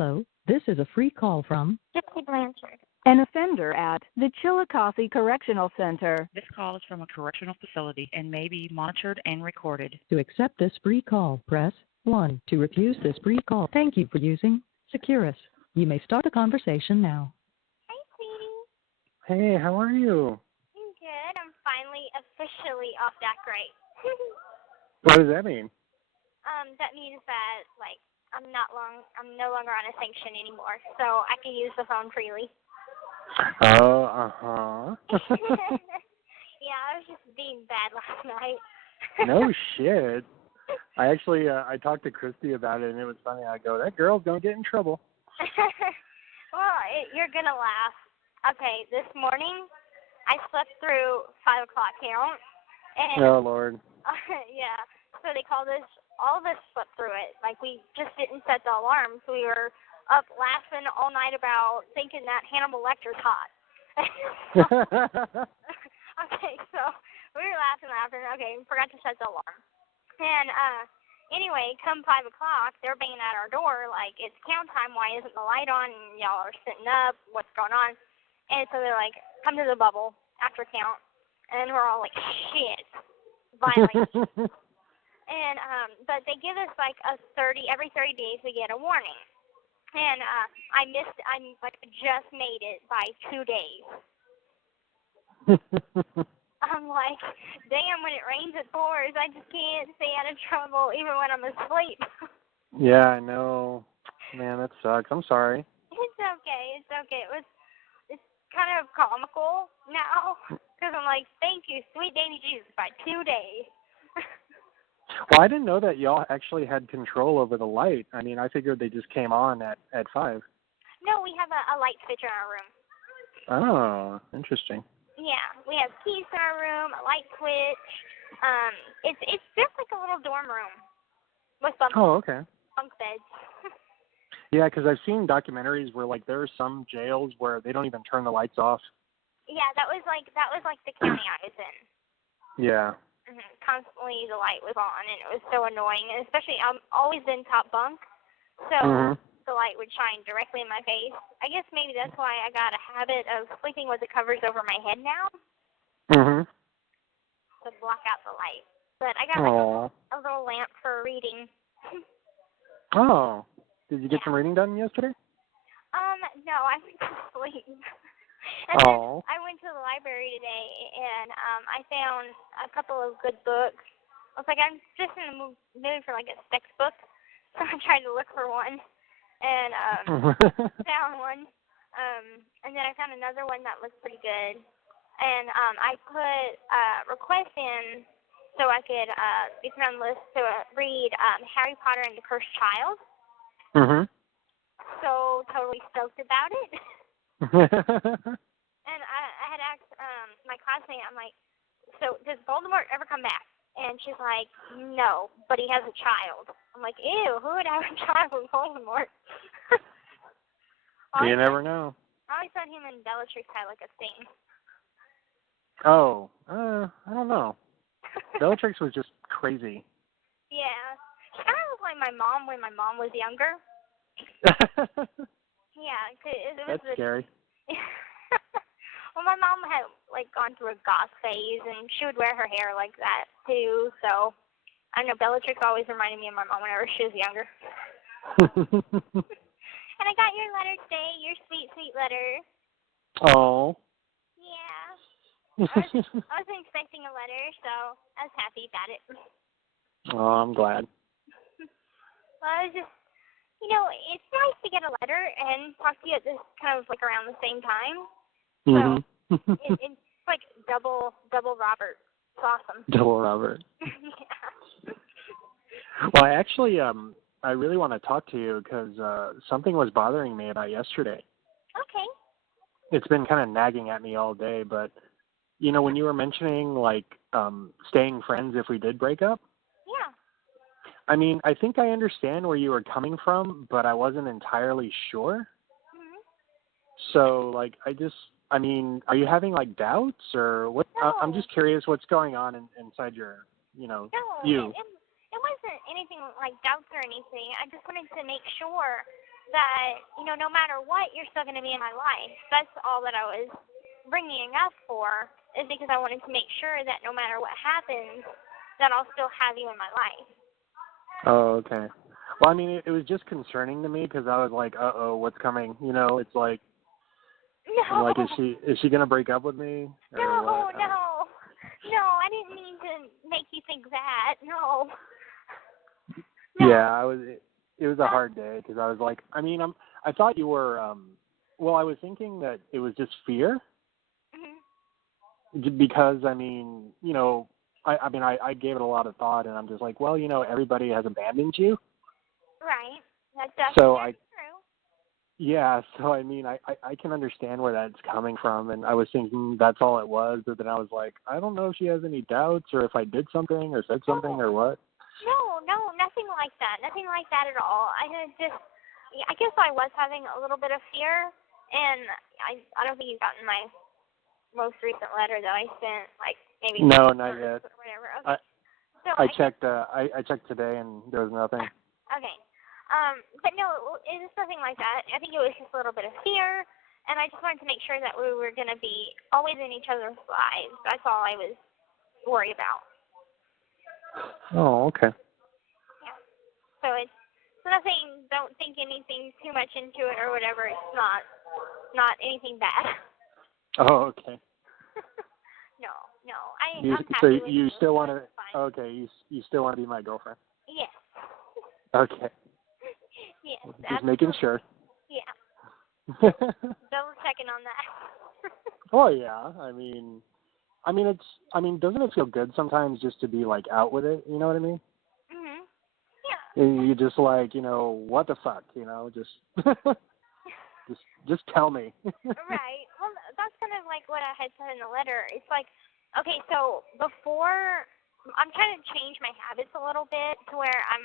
Hello, this is a free call from Gypsy Blanchard. An offender at the Chillicothe Correctional Center. This call is from a correctional facility and may be monitored and recorded. To accept this free call, press 1. To refuse this free call, thank you for using Securus. You may start a conversation now. Hi, sweetie. Hey, how are you? I'm good. I'm finally officially off deck right. What does that mean? That means that, like, I'm no longer on a sanction anymore, so I can use the phone freely. Oh, uh-huh. Yeah, I was just being bad last night. No shit. I talked to Christy about it, and it was funny. I go, that girl's going to get in trouble. Well, you're going to laugh. Okay, this morning, I slept through 5 o'clock count. And, oh, Lord. Yeah, so they called us, all of us slept through it. Like, we just didn't set the alarms. We were up laughing all night about thinking that Hannibal Lecter's hot. Okay, so we were laughing. Okay, we forgot to set the alarm. And anyway, come 5 o'clock, they're banging at our door like, it's count time. Why isn't the light on? And y'all are sitting up. What's going on? And so they're like, come to the bubble after count. And we're all like, shit, violently. And but they give us like every 30 days we get a warning. And I just made it by 2 days. I'm like, damn, when it rains at 4s, I just can't stay out of trouble even when I'm asleep. Yeah, I know. Man, that sucks. I'm sorry. It's okay. It's kind of comical now because I'm like, thank you, sweet baby Jesus, by 2 days. Well, I didn't know that y'all actually had control over the light. I mean, I figured they just came on at 5. No, we have a light switch in our room. Oh, interesting. Yeah, we have keys in our room, a light switch. It's just like a little dorm room with bunk beds. Yeah, because I've seen documentaries where like there are some jails where they don't even turn the lights off. Yeah, that was like the county I was in. Yeah. Constantly the light was on, and it was so annoying. And especially, I'm always in top bunk, so the light would shine directly in my face. I guess maybe that's why I got a habit of sleeping with the covers over my head now. To block out the light. But I got like a little lamp for reading. Oh, did you get some reading done yesterday? No, I went to sleep. And then I went to the library today, and I found a couple of good books. I was like, I'm just in the mood for like a sex book, so I tried to look for one, and found one. And then I found another one that looked pretty good, and I put requests in so I could be put on the list to read Harry Potter and the Cursed Child. So totally stoked about it. And I had asked my classmate, I'm like, so does Voldemort ever come back? And she's like, no, but he has a child. I'm like, ew, who would have a child with Voldemort? You never know. I always thought him and Bellatrix had like a thing. Oh, I don't know. Bellatrix was just crazy. Yeah. She kind of looked like my mom when my mom was younger. Yeah, That's scary. Well, my mom had like gone through a goth phase, and she would wear her hair like that too. So I don't know. Bellatrix always reminded me of my mom whenever she was younger. And I got your letter today. Your sweet, sweet letter. Oh. Yeah. I wasn't expecting a letter, so I was happy about it. Oh, I'm glad. Well, I was just. You know, it's nice to get a letter and talk to you at this kind of like around the same time. So it's like double Robert. It's awesome. Double Robert. Yeah. Well, I actually, I really want to talk to you because something was bothering me about yesterday. Okay. It's been kind of nagging at me all day, but you know, when you were mentioning like staying friends if we did break up. Yeah. I mean, I think I understand where you were coming from, but I wasn't entirely sure. So, like, I mean, are you having, like, doubts or what? No. I'm just curious what's going on inside your, No, you. it wasn't anything like doubts or anything. I just wanted to make sure that, no matter what, you're still going to be in my life. That's all that I was bringing up for, is because I wanted to make sure that no matter what happens, that I'll still have you in my life. Oh, okay. Well, I mean, it was just concerning to me because I was like, uh-oh, what's coming? It's like, No. I'm like, is she going to break up with me? Or No, what? no, I didn't mean to make you think that. No. Yeah, it was a hard day because I was like, I mean, I thought you were, well, I was thinking that it was just fear. Mm-hmm. Because, I mean, I gave it a lot of thought, and I'm just like, well, everybody has abandoned you. Right. That's definitely true. Yeah, so I mean, I can understand where that's coming from, and I was thinking that's all it was, but then I was like, I don't know if she has any doubts or if I did something or said something or what. No, nothing like that. Nothing like that at all. I guess I was having a little bit of fear, and I don't think you've gotten my most recent letter that I sent, like maybe No, not yet. Or whatever. Okay. I checked. I checked today, and there was nothing. Okay. But no, it was nothing like that. I think it was just a little bit of fear, and I just wanted to make sure that we were going to be always in each other's lives. That's all I was worried about. Oh, okay. Yeah. So it's nothing. Don't think anything too much into it or whatever. It's not anything bad. Oh, okay. No. I'm So happy with you still want to? Fine. Okay, you still want to be my girlfriend? Yes. Okay. Yes. Just Absolutely. making sure. Yeah. Double checking on that. Oh yeah. I mean, doesn't it feel good sometimes just to be like out with it? You know what I mean? Mhm. Yeah. And you just like, what the fuck? Just tell me. Right. Well, that's kind of like what I had said in the letter. It's like, okay, so before, I'm trying to change my habits a little bit to where I'm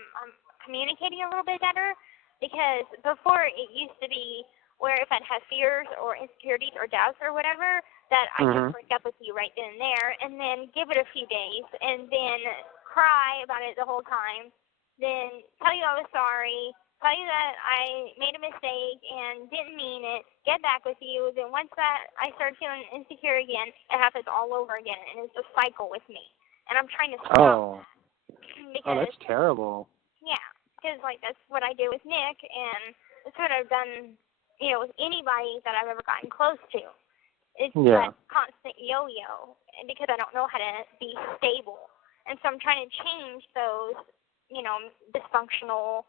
communicating a little bit better, because before it used to be where if I'd have fears or insecurities or doubts or whatever, that I just break up with you right then and there, and then give it a few days, and then cry about it the whole time, then tell you I was sorry, tell you that I made a mistake and didn't mean it, get back with you, then once that I start feeling insecure again, it happens all over again, and it's a cycle with me. And I'm trying to stop that. Because, that's terrible. Yeah, because, like, that's what I do with Nick, and that's what I've done, with anybody that I've ever gotten close to. It's that constant yo-yo, and because I don't know how to be stable. And so I'm trying to change those, dysfunctional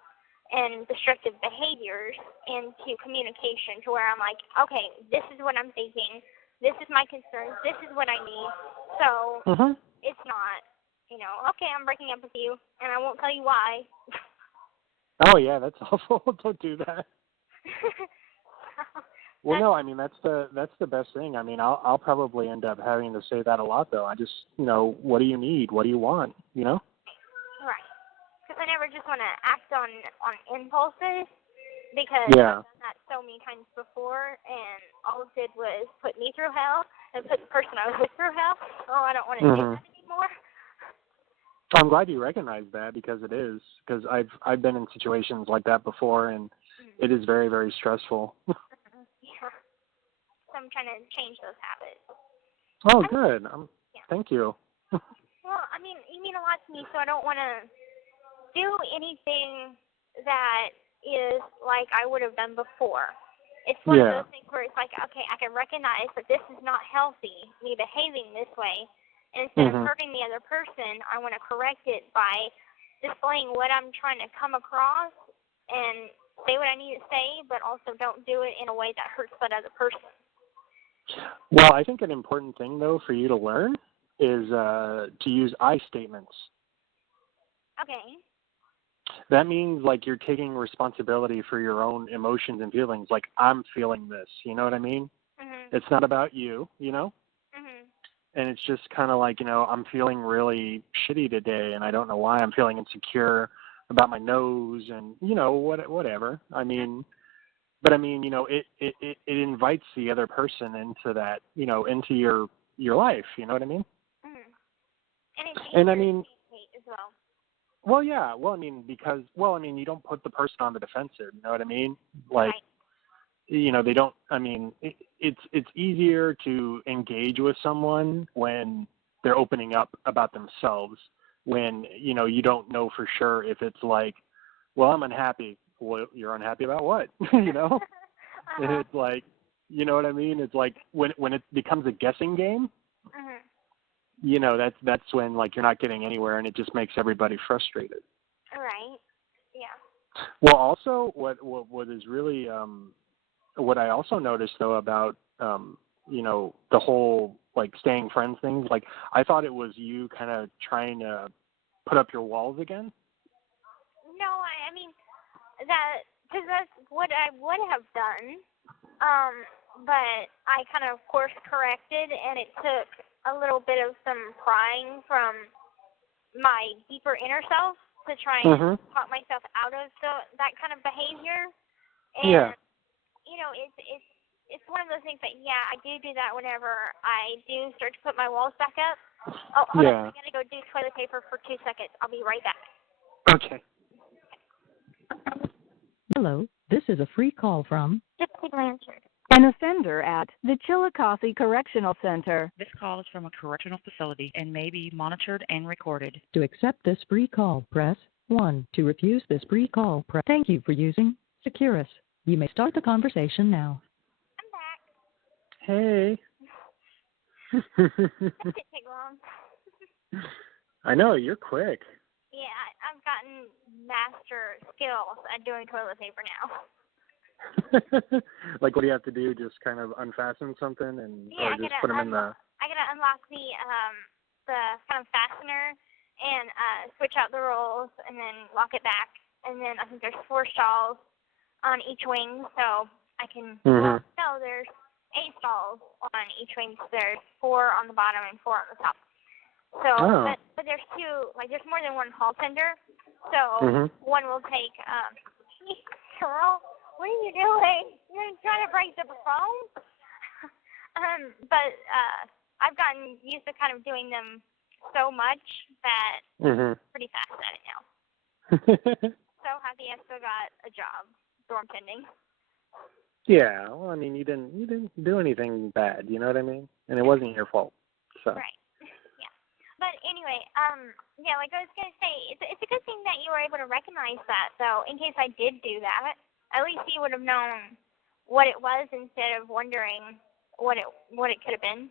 and destructive behaviors into communication, to where I'm like, okay, this is what I'm thinking, this is my concerns, this is what I need. So it's not, okay, I'm breaking up with you, and I won't tell you why. Oh yeah, that's awful. Don't do that. Well, no, I mean that's the best thing. I mean, I'll probably end up having to say that a lot, though. I just, what do you need? What do you want? Right. Because I never just want to act on impulses, because I've done that so many times before, and all it did was put me through hell and put the person I was with through hell. Oh, I don't want to do that anymore. I'm glad you recognize that, because it is. Because I've been in situations like that before, and it is very, very stressful. Yeah. So I'm trying to change those habits. Oh, good. Thank you. Well, I mean, you mean a lot to me, so I don't want to do anything that is like I would have done before. It's one of those things where it's like, okay, I can recognize that this is not healthy, me behaving this way. And instead of hurting the other person, I want to correct it by displaying what I'm trying to come across and say what I need to say, but also don't do it in a way that hurts that other person. Well, I think an important thing, though, for you to learn is to use I statements. Okay. That means, like, you're taking responsibility for your own emotions and feelings. Like, I'm feeling this. You know what I mean? It's not about you, And it's just kind of like, I'm feeling really shitty today, and I don't know why. I'm feeling insecure about my nose and, whatever. I mean, but I mean, it invites the other person into that, into your life. You know what I mean? And it changes I mean, as well. Well, yeah. Well, I mean, because, you don't put the person on the defensive. You know what I mean? Like, Right. they don't. I mean, it's easier to engage with someone when they're opening up about themselves. When you don't know for sure if it's like, well, I'm unhappy. Well, you're unhappy about what? And it's like, you know what I mean? It's like when it becomes a guessing game. That's when like you're not getting anywhere, and it just makes everybody frustrated. Right. Yeah. Well, also, what is really what I also noticed though about the whole like staying friends things, like I thought it was you kind of trying to put up your walls again. No, I mean because that's what I would have done, but I kind of course corrected, and it took a little bit of some prying from my deeper inner self to try and talk myself out of that kind of behavior. And it's one of those things that I do that whenever I do start to put my walls back up. Oh, hold on, I'm gonna go do toilet paper for 2 seconds. I'll be right back. Okay. Hello, this is a free call from Gypsy Blanchard. An offender at the Chillicothe Correctional Center. This call is from a correctional facility and may be monitored and recorded. To accept this free call, press 1. To refuse this free call, press. Thank you for using Securus. You may start the conversation now. I'm back. Hey. That didn't take long. I know, you're quick. Yeah, I've gotten master skills at doing toilet paper now. Like, what do you have to do? Just kind of unfasten something or just put them in the... I gotta unlock the kind of fastener and switch out the rolls and then lock it back. And then I think there's 4 stalls on each wing, so I can... Well, no, there's 8 stalls on each wing. So there's 4 on the bottom and 4 on the top. So, but there's 2, like there's more than one hall tender. So one will take, girl, what are you doing? You're trying to break the phone? But I've gotten used to kind of doing them so much that I'm pretty fast at it now. So happy I still got a job, dorm tending. Yeah, well, I mean, you didn't do anything bad, you know what I mean? And it wasn't your fault. So. Right. Yeah. But anyway, like I was gonna say, it's a good thing that you were able to recognize that, though, in case I did do that. At least you would have known what it was instead of wondering what it could have been.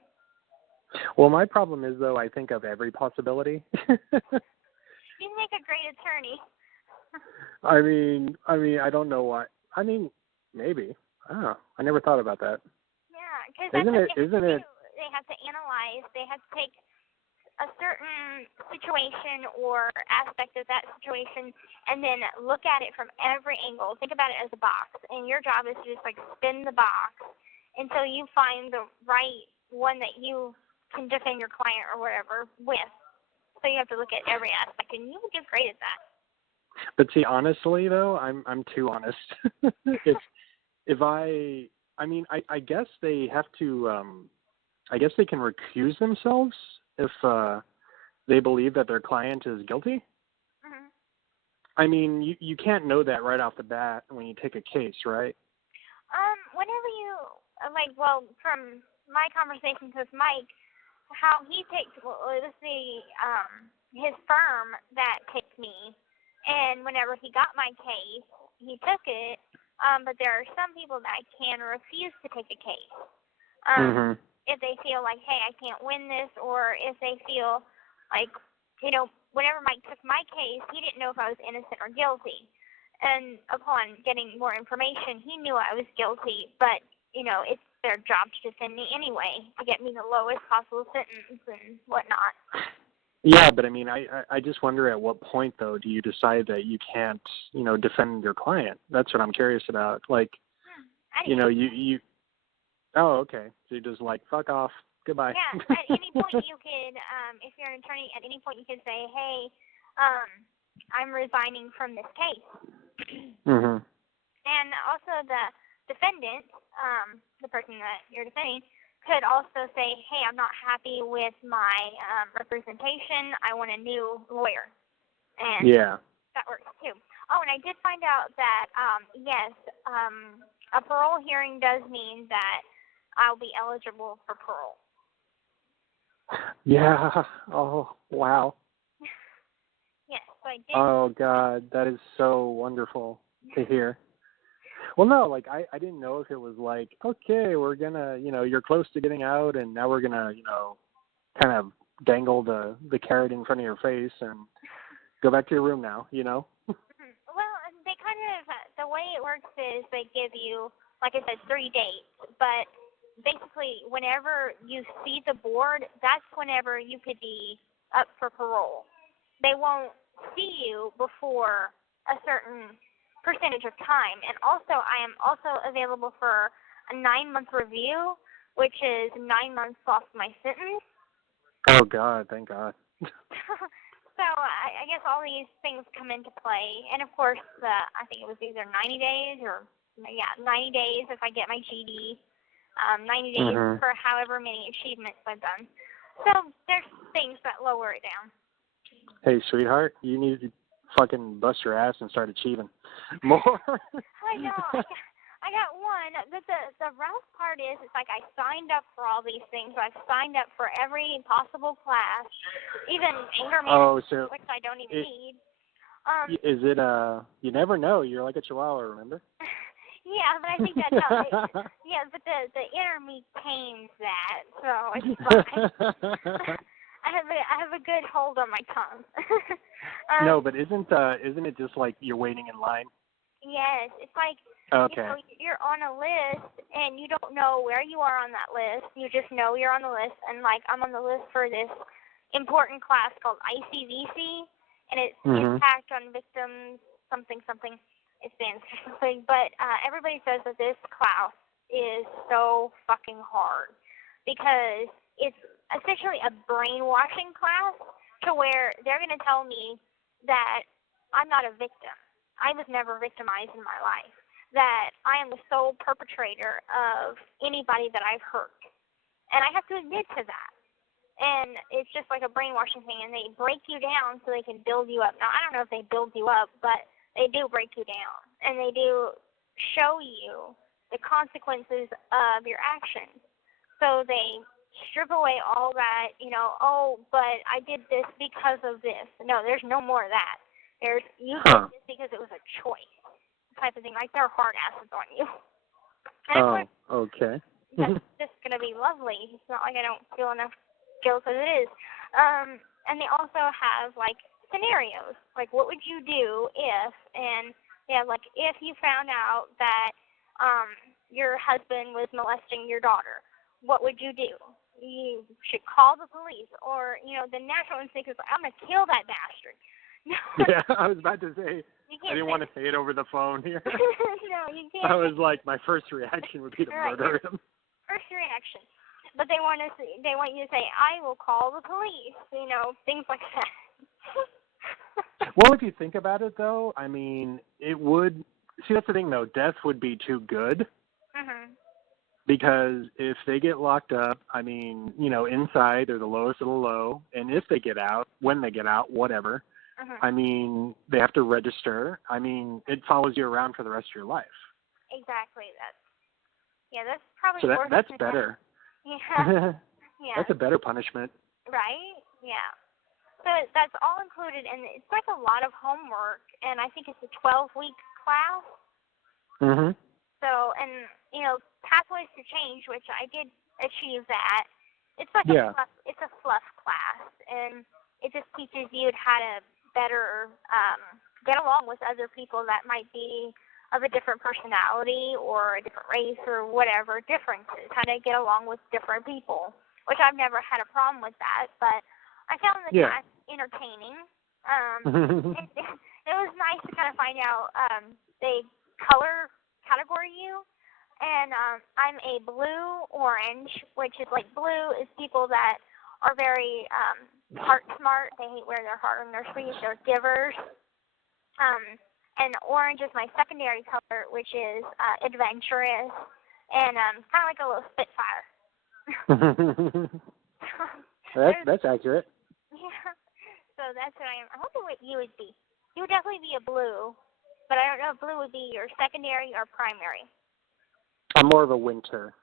Well, my problem is, though, I think of every possibility. You make a great attorney. I mean, I don't know what. I mean, maybe. I don't know. I never thought about that. Yeah, because that's what they have to do. Isn't it? They have to analyze. They have to take a certain situation or aspect of that situation and then look at it from every angle. Think about it as a box, and your job is to just like spin the box until you find the right one that you can defend your client or whatever with. So you have to look at every aspect, and you would do great at that. But see, honestly though, I'm too honest. if I guess they have to. I guess they can recuse themselves if they believe that their client is guilty. I mean, you can't know that right off the bat when you take a case, right? Whenever you from my conversations with Mike, how he takes his firm that picked me, and whenever he got my case, he took it. But there are some people that can refuse to take a case. If they feel like, hey, I can't win this, or if they feel like, whenever Mike took my case, he didn't know if I was innocent or guilty. And upon getting more information, he knew I was guilty, but, it's their job to defend me anyway, to get me the lowest possible sentence and whatnot. Yeah, but I mean, I just wonder at what point, though, do you decide that you can't, defend your client? That's what I'm curious about. Like, you oh, okay. So you're just like, fuck off. Goodbye. Yeah, at any point you could, if you're an attorney, at any point you could say, hey, I'm resigning from this case. And also the defendant, the person that you're defending, could also say, hey, I'm not happy with my representation. I want a new lawyer. And yeah. that works too. Oh, and I did find out that, yes, a parole hearing does mean that I'll be eligible for parole. Yeah. Oh, wow. Yes, so I did. Oh, God, that is so wonderful to hear. Well, no, like, I didn't know if it was like, okay, we're going to, you're close to getting out, and now we're going to, kind of dangle the carrot in front of your face and go back to your room now, Well, they kind of, the way it works is they give you, like I said, 3 dates, but basically whenever you see the board, that's whenever you could be up for parole. They won't see you before a certain percentage of time. And also, I am also available for a 9-month review, which is 9 months off my sentence. Oh, God, thank God. So I guess all these things come into play. And, of course, I think it was either 90 days or, 90 days if I get my GD, 90 days for however many achievements I've done. So there's things that lower it down. Hey, sweetheart, you need to fucking bust your ass and start achieving more. I know. I got one. The rough part is, it's like I signed up for all these things. I've signed up for every possible class, even anger management, which I don't even need. Is it, you never know. You're like a chihuahua, remember? Yeah, but I think that does. Yeah, but the inner me tames that, so it's fine. I have a good hold on my tongue. No, but isn't it just like you're waiting in line? Yes, it's like, okay. You're on a list and you don't know where you are on that list. You just know you're on the list, and like I'm on the list for this important class called ICVC, and it's Impact on Victims something. It stands for something, but everybody says that this class is so fucking hard because it's essentially a brainwashing class to where they're going to tell me that I'm not a victim. I was never victimized in my life. That I am the sole perpetrator of anybody that I've hurt. And I have to admit to that. And it's just like a brainwashing thing, and they break you down so they can build you up. Now, I don't know if they build you up, but they do break you down. And they do show you the consequences of your actions. So they strip away all that, but I did this because of this. No, there's no more of that. You did this because it was a choice type of thing. Like they're hard asses on you. And okay. That's just going to be lovely. It's not like I don't feel enough guilt as it is. And they also have, like, scenarios. Like, what would you do if, if you found out that your husband was molesting your daughter, what would you do? You should call the police, or, the natural instinct is, I'm going to kill that bastard. Yeah, I was about to say, I didn't want to say it over the phone here. No, you can't. I was like, my first reaction would be to murder him. First reaction. But they want you to say, I will call the police, things like that. Well, if you think about it, though, I mean, it would, see, that's the thing, though, death would be too good. Because if they get locked up, I mean, inside they're the lowest of the low, and if they get out, when they get out, whatever, I mean, they have to register. I mean, it follows you around for the rest of your life. Exactly. That's probably so that's better. Yeah. Yeah. That's a better punishment. Right? Yeah. So that's all included, and it's like a lot of homework, and I think it's a 12-week class. So, and, Pathways to Change, which I did achieve that. It's like a fluff class, and it just teaches you how to better get along with other people that might be of a different personality or a different race or whatever, differences, how to get along with different people, which I've never had a problem with that, but I found the class entertaining. It was nice to kind of find out they color category you, and I'm a blue-orange, which is like blue is people that are very heart smart. They wear their heart on their sleeves. They're givers. And orange is my secondary color, which is adventurous and kind of like a little spitfire. That's accurate. Yeah. So that's what I am. I wonder what you would be. You would definitely be a blue, but I don't know if blue would be your secondary or primary. I'm more of a winter.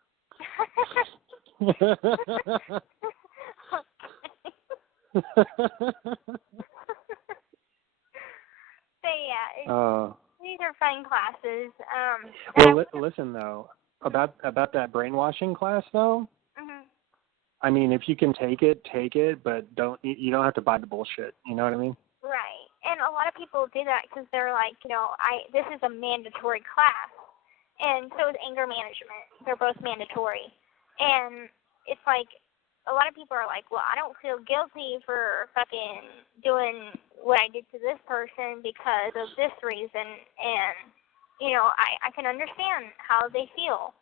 So yeah, these are fun classes. Well, listen though, about that brainwashing class though. Mhm. I mean, if you can take it, but you don't have to buy the bullshit. You know what I mean? Right. And a lot of people do that because they're like, this is a mandatory class, and so is anger management. They're both mandatory, and it's like a lot of people are like, well, I don't feel guilty for fucking doing what I did to this person because of this reason, and I can understand how they feel.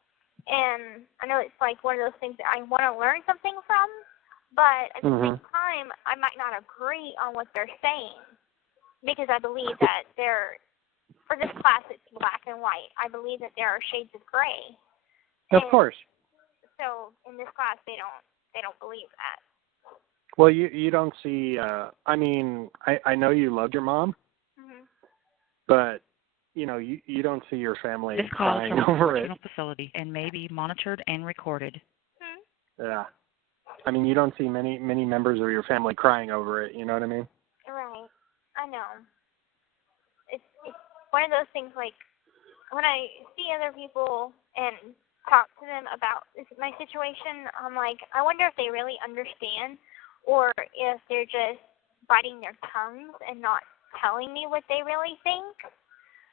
And I know it's like one of those things that I want to learn something from, but at the same time, I might not agree on what they're saying because I believe that for this class, it's black and white. I believe that there are shades of gray. Of course. So in this class, they don't believe that. Well, you don't see. I mean, I know you loved your mom, but you don't see your family This call crying is from a over it. correctional facility and may be monitored and recorded. Yeah. I mean, you don't see many members of your family crying over it. You know what I mean? Right. I know. It's one of those things. Like when I see other people and talk to them about my situation, I'm like, I wonder if they really understand, or if they're just biting their tongues and not telling me what they really think.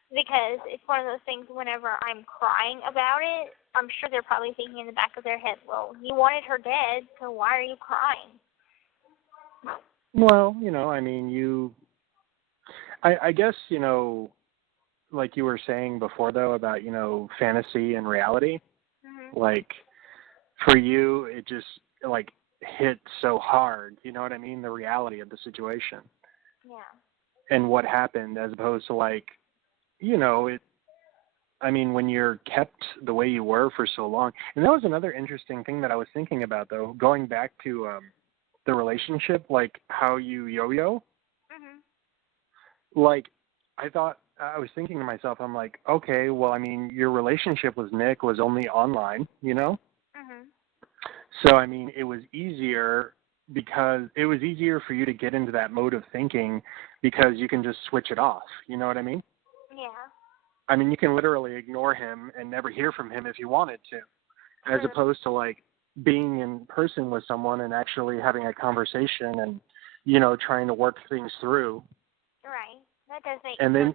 Because it's one of those things, whenever I'm crying about it, I'm sure they're probably thinking in the back of their head, well, you wanted her dead, so why are you crying? Well, I mean, I guess, like you were saying before, though, about, fantasy and reality, like, for you, it just, like, hit so hard, you know what I mean, the reality of the situation. Yeah. And what happened, as opposed to, like, I mean, when you're kept the way you were for so long. And that was another interesting thing that I was thinking about, though, going back to the relationship, like how you yo-yo. Like, I was thinking to myself, I'm like, okay, well, I mean, your relationship with Nick was only online, So, I mean, it was easier for you to get into that mode of thinking because you can just switch it off. You know what I mean? Yeah. I mean, you can literally ignore him and never hear from him if you wanted to, as opposed to, like, being in person with someone and actually having a conversation and, trying to work things through. Right. That does make sense. Then,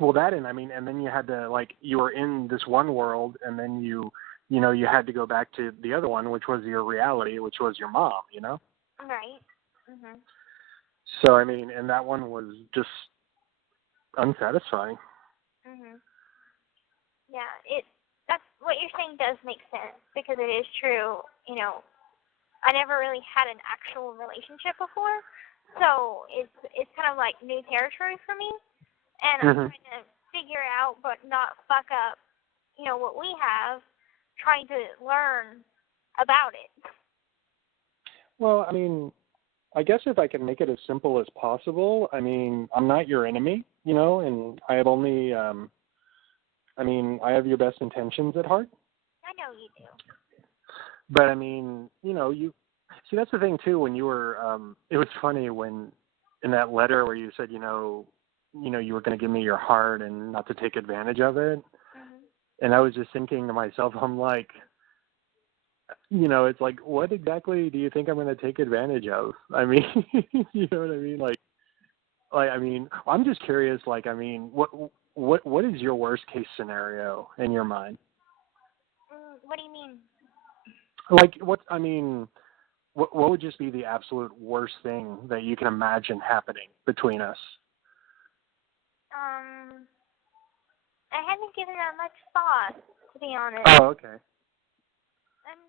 well, and then you had to, like, you were in this one world, and then you had to go back to the other one, which was your reality, which was your mom, Right. So, I mean, and that one was just unsatisfying. Yeah, that's what you're saying does make sense, because it is true. I never really had an actual relationship before, so it's kind of like new territory for me, and I'm trying to figure out, but not fuck up, what we have, trying to learn about it. Well, I mean, I guess if I can make it as simple as possible, I mean, I'm not your enemy, and I have only, I have your best intentions at heart. I know you do. But, I mean, see, that's the thing, too, when you were, it was funny when, in that letter where you said, you were going to give me your heart and not to take advantage of it. And I was just thinking to myself, I'm like, it's like, what exactly do you think I'm going to take advantage of? I mean, you know what I mean? Like, I mean, I'm just curious, like, I mean, what is your worst case scenario in your mind? What do you mean? Like, what would just be the absolute worst thing that you can imagine happening between us? I haven't given that much thought, to be honest. Oh, okay. I'm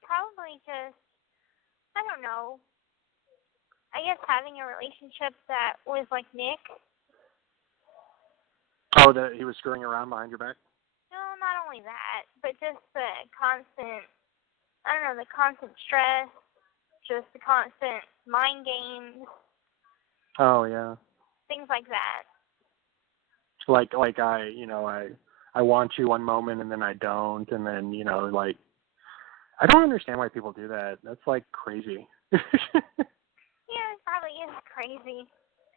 probably just, I don't know, I guess having a relationship that was like Nick. Oh, that he was screwing around behind your back? No, not only that, but just the constant, I don't know, the constant stress, just the constant mind games. Oh, yeah. Things like that. Like I want you one moment and then I don't, and then, like, I don't understand why people do that. That's, like, crazy. Yeah, it probably is crazy.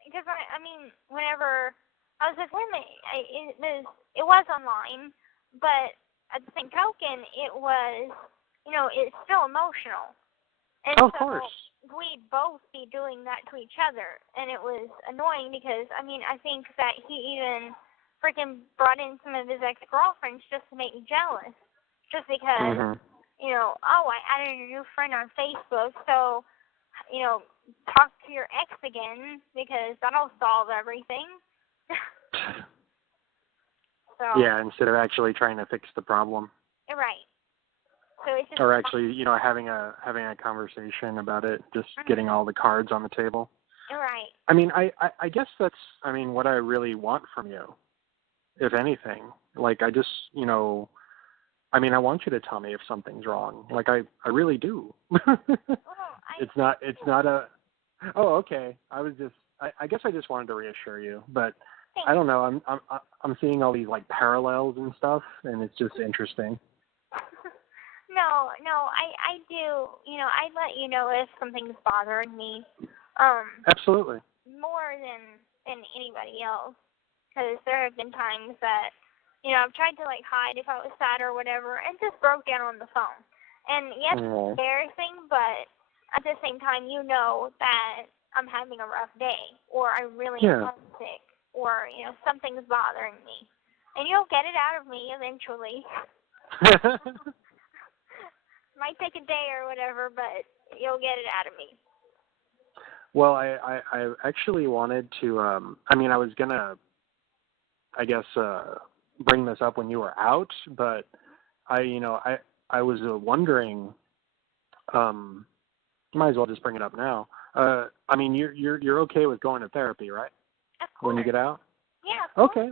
Because, I mean, whenever I was with women, it was online, but at the same token, it was, it's still emotional. And of so course. we'd both be doing that to each other, and it was annoying because, I mean, I think that he even freaking brought in some of his ex-girlfriends just to make me jealous. Just because, I added a new friend on Facebook, so, talk to your ex again because that'll solve everything. So. Yeah, instead of actually trying to fix the problem. Right. So it's just. Or actually, having a conversation about it, just getting all the cards on the table. Right. I mean, I guess that's, what I really want from you, if anything. Like, I just, I want you to tell me if something's wrong. Like, I really do. It's not a, oh, okay. I guess I just wanted to reassure you, but Thanks. I don't know. I'm seeing all these, like, parallels and stuff, and it's just interesting. No, I do, I'd let you know if something's bothering me. Absolutely. More than anybody else. Because there have been times that, I've tried to, like, hide if I was sad or whatever, and just broke down on the phone. And, yes, it's embarrassing, but at the same time, that I'm having a rough day, or I really am homesick, or, something's bothering me. And you'll get it out of me eventually. Might take a day or whatever, but you'll get it out of me. Well, I actually wanted to, I was going to, I guess, bring this up when you were out, but I was wondering, might as well just bring it up now. You're okay with going to therapy, right? Of course. When you get out? Yeah, of course. Okay.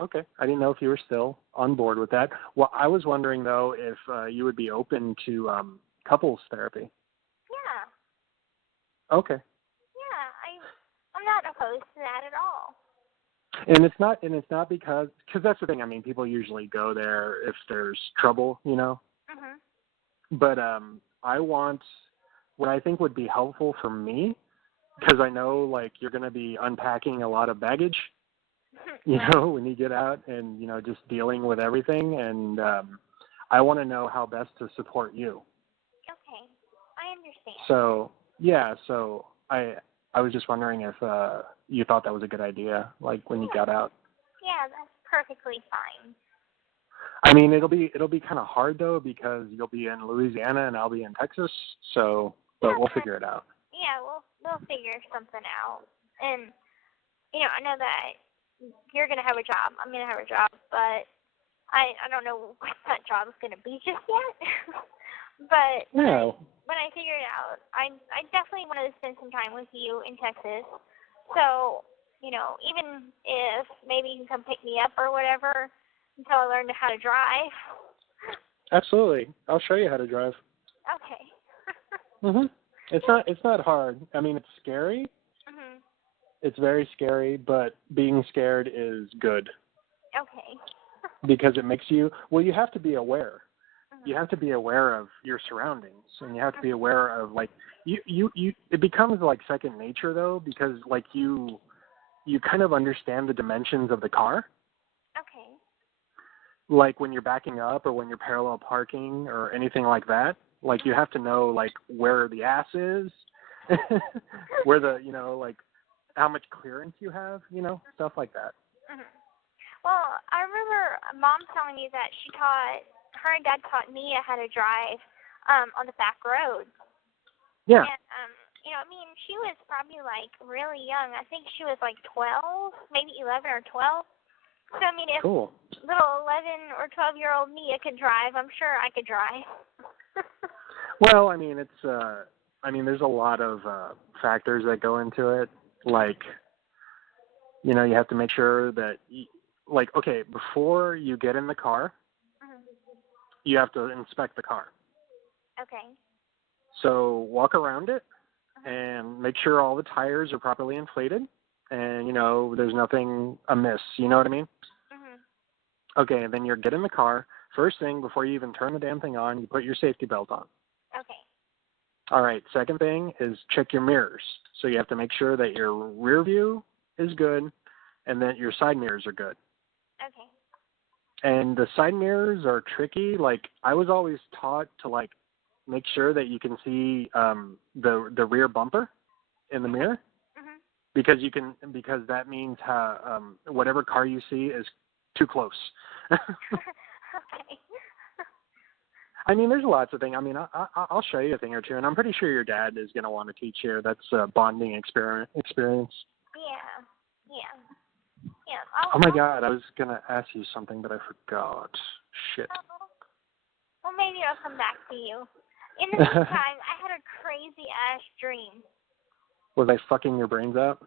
Okay. I didn't know if you were still on board with that. Well, I was wondering, though, if you would be open to couples therapy. Yeah. Okay. Yeah, I'm not opposed to that at all. And it's not because that's the thing. People usually go there if there's trouble, Mhm. But I want what I think would be helpful for me, because I know, like, you're going to be unpacking a lot of baggage, when you get out and, just dealing with everything. And I want to know how best to support you. Okay. I understand. So, yeah, I was just wondering if you thought that was a good idea, like, when you got out. Yeah, that's perfectly fine. It'll be kind of hard, though, because you'll be in Louisiana and I'll be in Texas, but we'll figure it out. Yeah, we'll figure something out. And, I know that you're going to have a job. I'm going to have a job, but I don't know what that job is going to be just yet. But when I figure it out, I definitely want to spend some time with you in Texas. So, even if maybe you can come pick me up or whatever until I learn how to drive. Absolutely. I'll show you how to drive. Okay. It's not hard. It's scary. Mhm. It's very scary, but being scared is good. Okay. Because it makes you have to be aware. You have to be aware of your surroundings, and you have to be aware of, like, you it becomes like second nature, though, because, like, you kind of understand the dimensions of the car. Okay. Like, when you're backing up or when you're parallel parking or anything like that, like, you have to know, like, where the ass is, where the, like, how much clearance you have, stuff like that. Mhm. Well, I remember Mom telling me that her and Dad taught Mia how to drive on the back roads. Yeah. And, she was probably, like, really young. I think she was, like, 12, maybe 11 or 12. So, if cool. Little 11 or 12-year-old Mia could drive, I'm sure I could drive. Well, it's, there's a lot of factors that go into it. Like, you have to make sure that, okay, before you get in the car, you have to inspect the car. Okay. So walk around it and make sure all the tires are properly inflated and, you know, there's nothing amiss. You know what I mean? Okay, and then you're get in the car. First thing, before you even turn the damn thing on, you put your safety belt on. Okay. All right, second thing is check your mirrors. So you have to make sure that your rear view is good and that your side mirrors are good. Okay. And the side mirrors are tricky. Like, I was always taught to, like, make sure that you can see the rear bumper in the mirror. Because that means whatever car you see is too close. Okay. I mean, there's lots of things. I mean, I'll show you a thing or two, and I'm pretty sure your dad is going to want to teach you. That's a bonding experience. Yeah. Oh my God, I was going to ask you something, but I forgot. Shit. Well, maybe I'll come back to you. In the meantime, I had a crazy-ass dream. Was I fucking your brains out?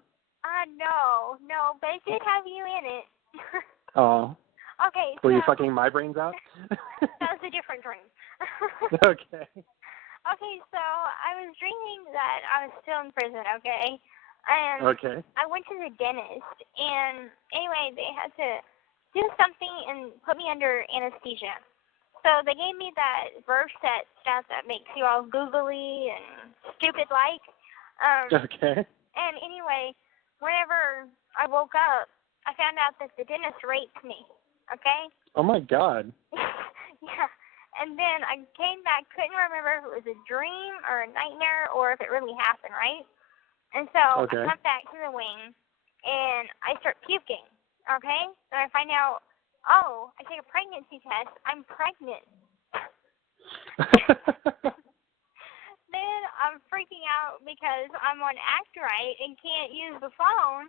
No, but it did have you in it. Oh. Okay, Were you fucking my brains out? That was a different dream. Okay. Okay, so I was dreaming that I was still in prison, okay? And I went to the dentist, and anyway, they had to do something and put me under anesthesia. So they gave me that Versed stuff that makes you all googly and stupid-like. Okay. And anyway, whenever I woke up, I found out that the dentist raped me, okay? Oh, my God. Yeah. And then I came back, couldn't remember if it was a dream or a nightmare or if it really happened, right? And so I come back to the wing, and I start puking, okay? So I find out, I take a pregnancy test. I'm pregnant. Then I'm freaking out because I'm on ActRight and can't use the phone.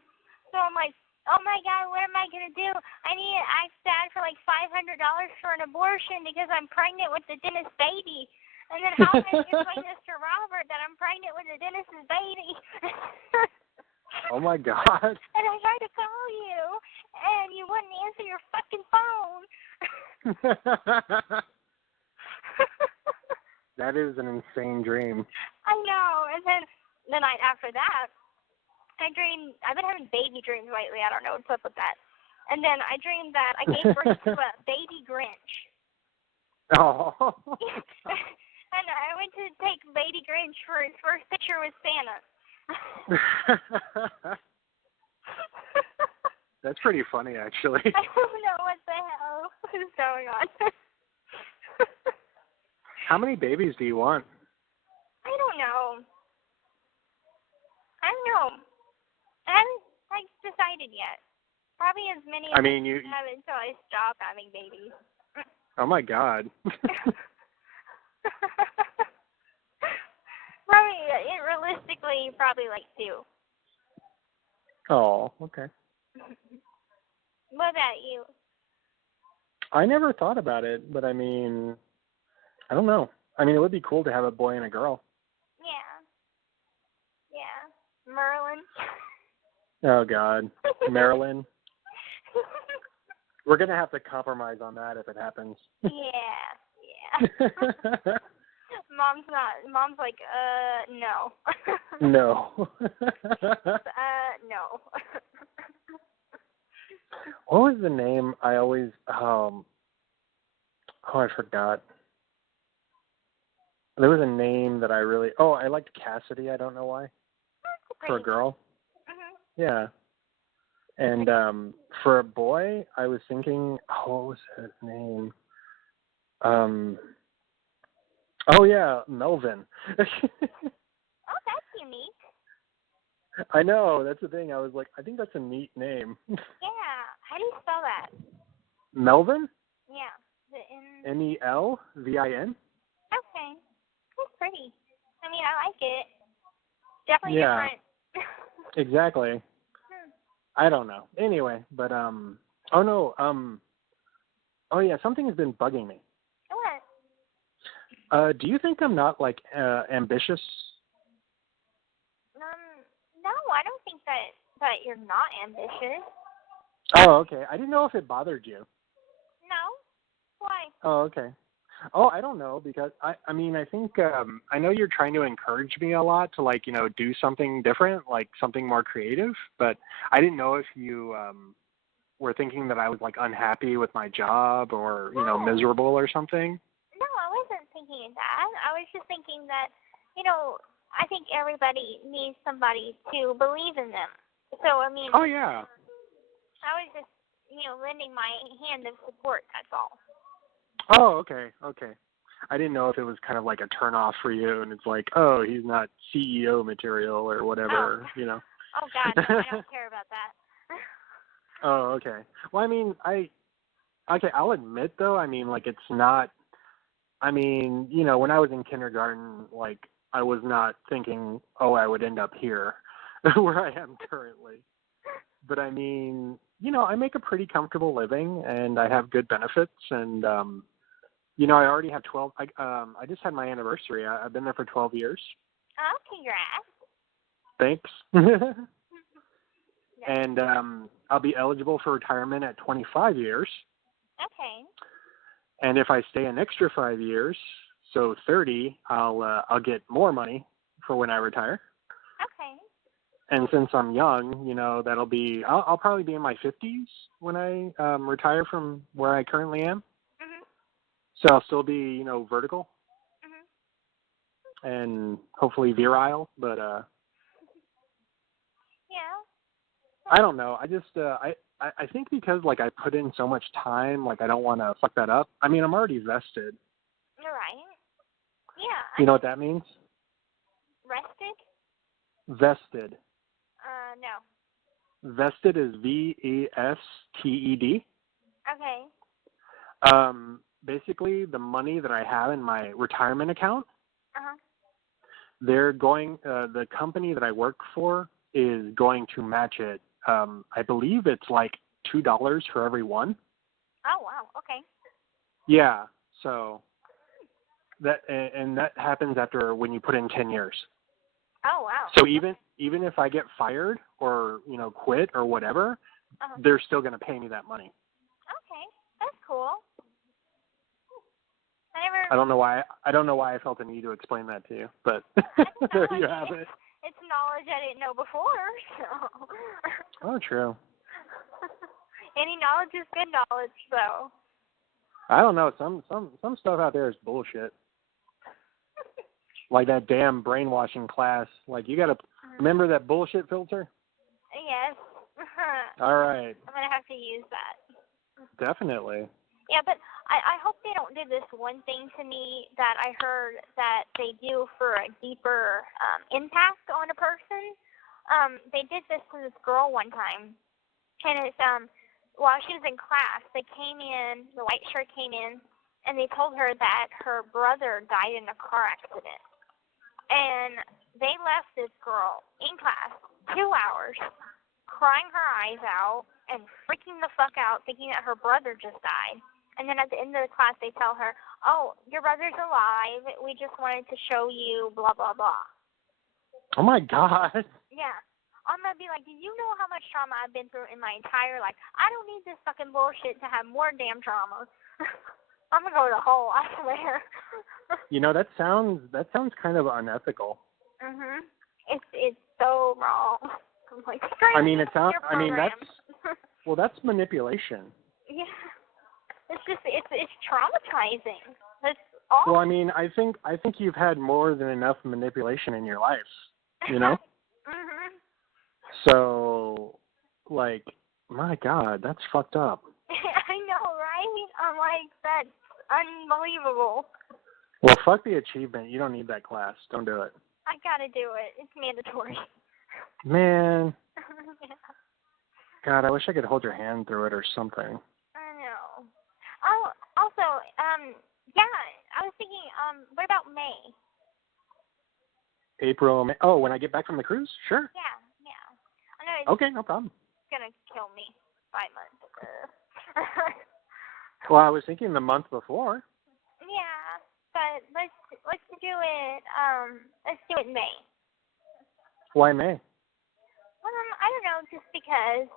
So I'm like, oh my God, what am I going to do? I need to ask Dad for like $500 for an abortion because I'm pregnant with the dentist's baby. And then how am I going to explain this to Robert that I'm pregnant with the dentist's baby? Oh my God. And I tried to call you, and you wouldn't answer your fucking phone. That is an insane dream. I know. And then the night after that, I've been having baby dreams lately. I don't know what's up with that. And then I dreamed that I gave birth to a baby Grinch. Oh. And I went to take baby Grinch for his first picture with Santa. That's pretty funny, actually. I don't know what the hell is going on. How many babies do you want? I don't know. I haven't decided yet. Probably as many as I have until I stop having babies. Oh my God. Probably like 2. Oh, okay. What about you? I never thought about it, but I mean, I don't know. I mean, it would be cool to have a boy and a girl. Yeah. Merlin. Oh, God. Marilyn. We're going to have to compromise on that if it happens. Yeah. Mom's like, no. No. No. What was the name I always, I forgot. There was a name that I liked Cassidy, I don't know why. For a girl. Yeah. And for a boy, I was thinking, what was his name? Oh, yeah, Melvin. Oh, that's unique. I know, that's the thing. I was like, I think that's a neat name. Yeah. How do you spell that? Melvin? Yeah. Melvin? Okay. That's pretty. I mean, I like it. Definitely different. Exactly. I don't know. Anyway, but, something has been bugging me. What? Do you think I'm not, like, ambitious? No, I don't think that you're not ambitious. Oh, okay. I didn't know if it bothered you. No. Why? Oh, okay. Oh, I don't know, because I mean, I think I know you're trying to encourage me a lot to, like, do something different, like something more creative, but I didn't know if you were thinking that I was, like, unhappy with my job or, No. miserable or something. No, I wasn't thinking that. I was just thinking that, I think everybody needs somebody to believe in them. So, I mean, Oh, yeah. I was just, lending my hand of support, that's all. Oh, okay. I didn't know if it was kind of like a turnoff for you, and it's like, oh, he's not CEO material or whatever, Oh, God, no, I don't care about that. Oh, okay. Well, I mean, I'll admit, though, I mean, like, it's not, I mean, when I was in kindergarten, like, I was not thinking, oh, I would end up here where I am currently. But I mean, I make a pretty comfortable living, and I have good benefits, and, I already have 12, I just had my anniversary. I've been there for 12 years. Oh, congrats. Thanks. And I'll be eligible for retirement at 25 years. Okay. And if I stay an extra 5 years, so 30, I'll get more money for when I retire. Okay. And since I'm young, that'll be, I'll probably be in my 50s when I retire from where I currently am. Mhm. So I'll still be, vertical. Mhm. And hopefully virile, but Yeah. I don't know. I just I think because, like, I put in so much time, like, I don't want to fuck that up. I mean, I'm already vested. You're right. Yeah. You know what that means? Rested? Vested. No. Vested is VESTED. Okay. Basically, the money that I have in my retirement account, Uh-huh. they're going, the company that I work for is going to match it. I believe it's like $2 for every one. Oh, wow. Okay. Yeah. So that, and that happens after when you put in 10 years. Oh, wow. So even if I get fired or, quit or whatever, they're still going to pay me that money. Okay. That's cool. I don't know why I felt the need to explain that to you, but there you have it. It's knowledge I didn't know before, so. Oh, true. Any knowledge is good knowledge, so. I don't know. Some stuff out there is bullshit. Like that damn brainwashing class. Like, you got to remember that bullshit filter? Yes. All right. I'm going to have to use that. Definitely. Yeah, but I hope they don't do this one thing to me that I heard that they do for a deeper impact on a person. They did this to this girl one time, and it's while she was in class, they came in, the white shirt came in, and they told her that her brother died in a car accident. And they left this girl in class 2 hours, crying her eyes out and freaking the fuck out, thinking that her brother just died. And then at the end of the class, they tell her, oh, your brother's alive. We just wanted to show you blah, blah, blah. Oh, my God. Yeah. I'm going to be like, do you know how much trauma I've been through in my entire life? I don't need this fucking bullshit to have more damn trauma. I'm going to go to the hole, I swear. That sounds kind of unethical. Mhm. It's so wrong. I'm like, that's manipulation. Yeah. It's just it's traumatizing. That's awful. Well, I mean, I think you've had more than enough manipulation in your life, Mhm. So, like, my God, that's fucked up. I know, right? I'm like, that's unbelievable. Well, fuck the achievement. You don't need that class. Don't do it. I gotta do it. It's mandatory. Man. Yeah. God, I wish I could hold your hand through it or something. I know. Oh, also, yeah, I was thinking, what about May? April, May. Oh, when I get back from the cruise? Sure. Yeah. I know it's Okay, no problem. gonna kill me 5 months. Well, I was thinking the month before. Yeah, but let's do it. Let's do it in May. Why May? I don't know, just because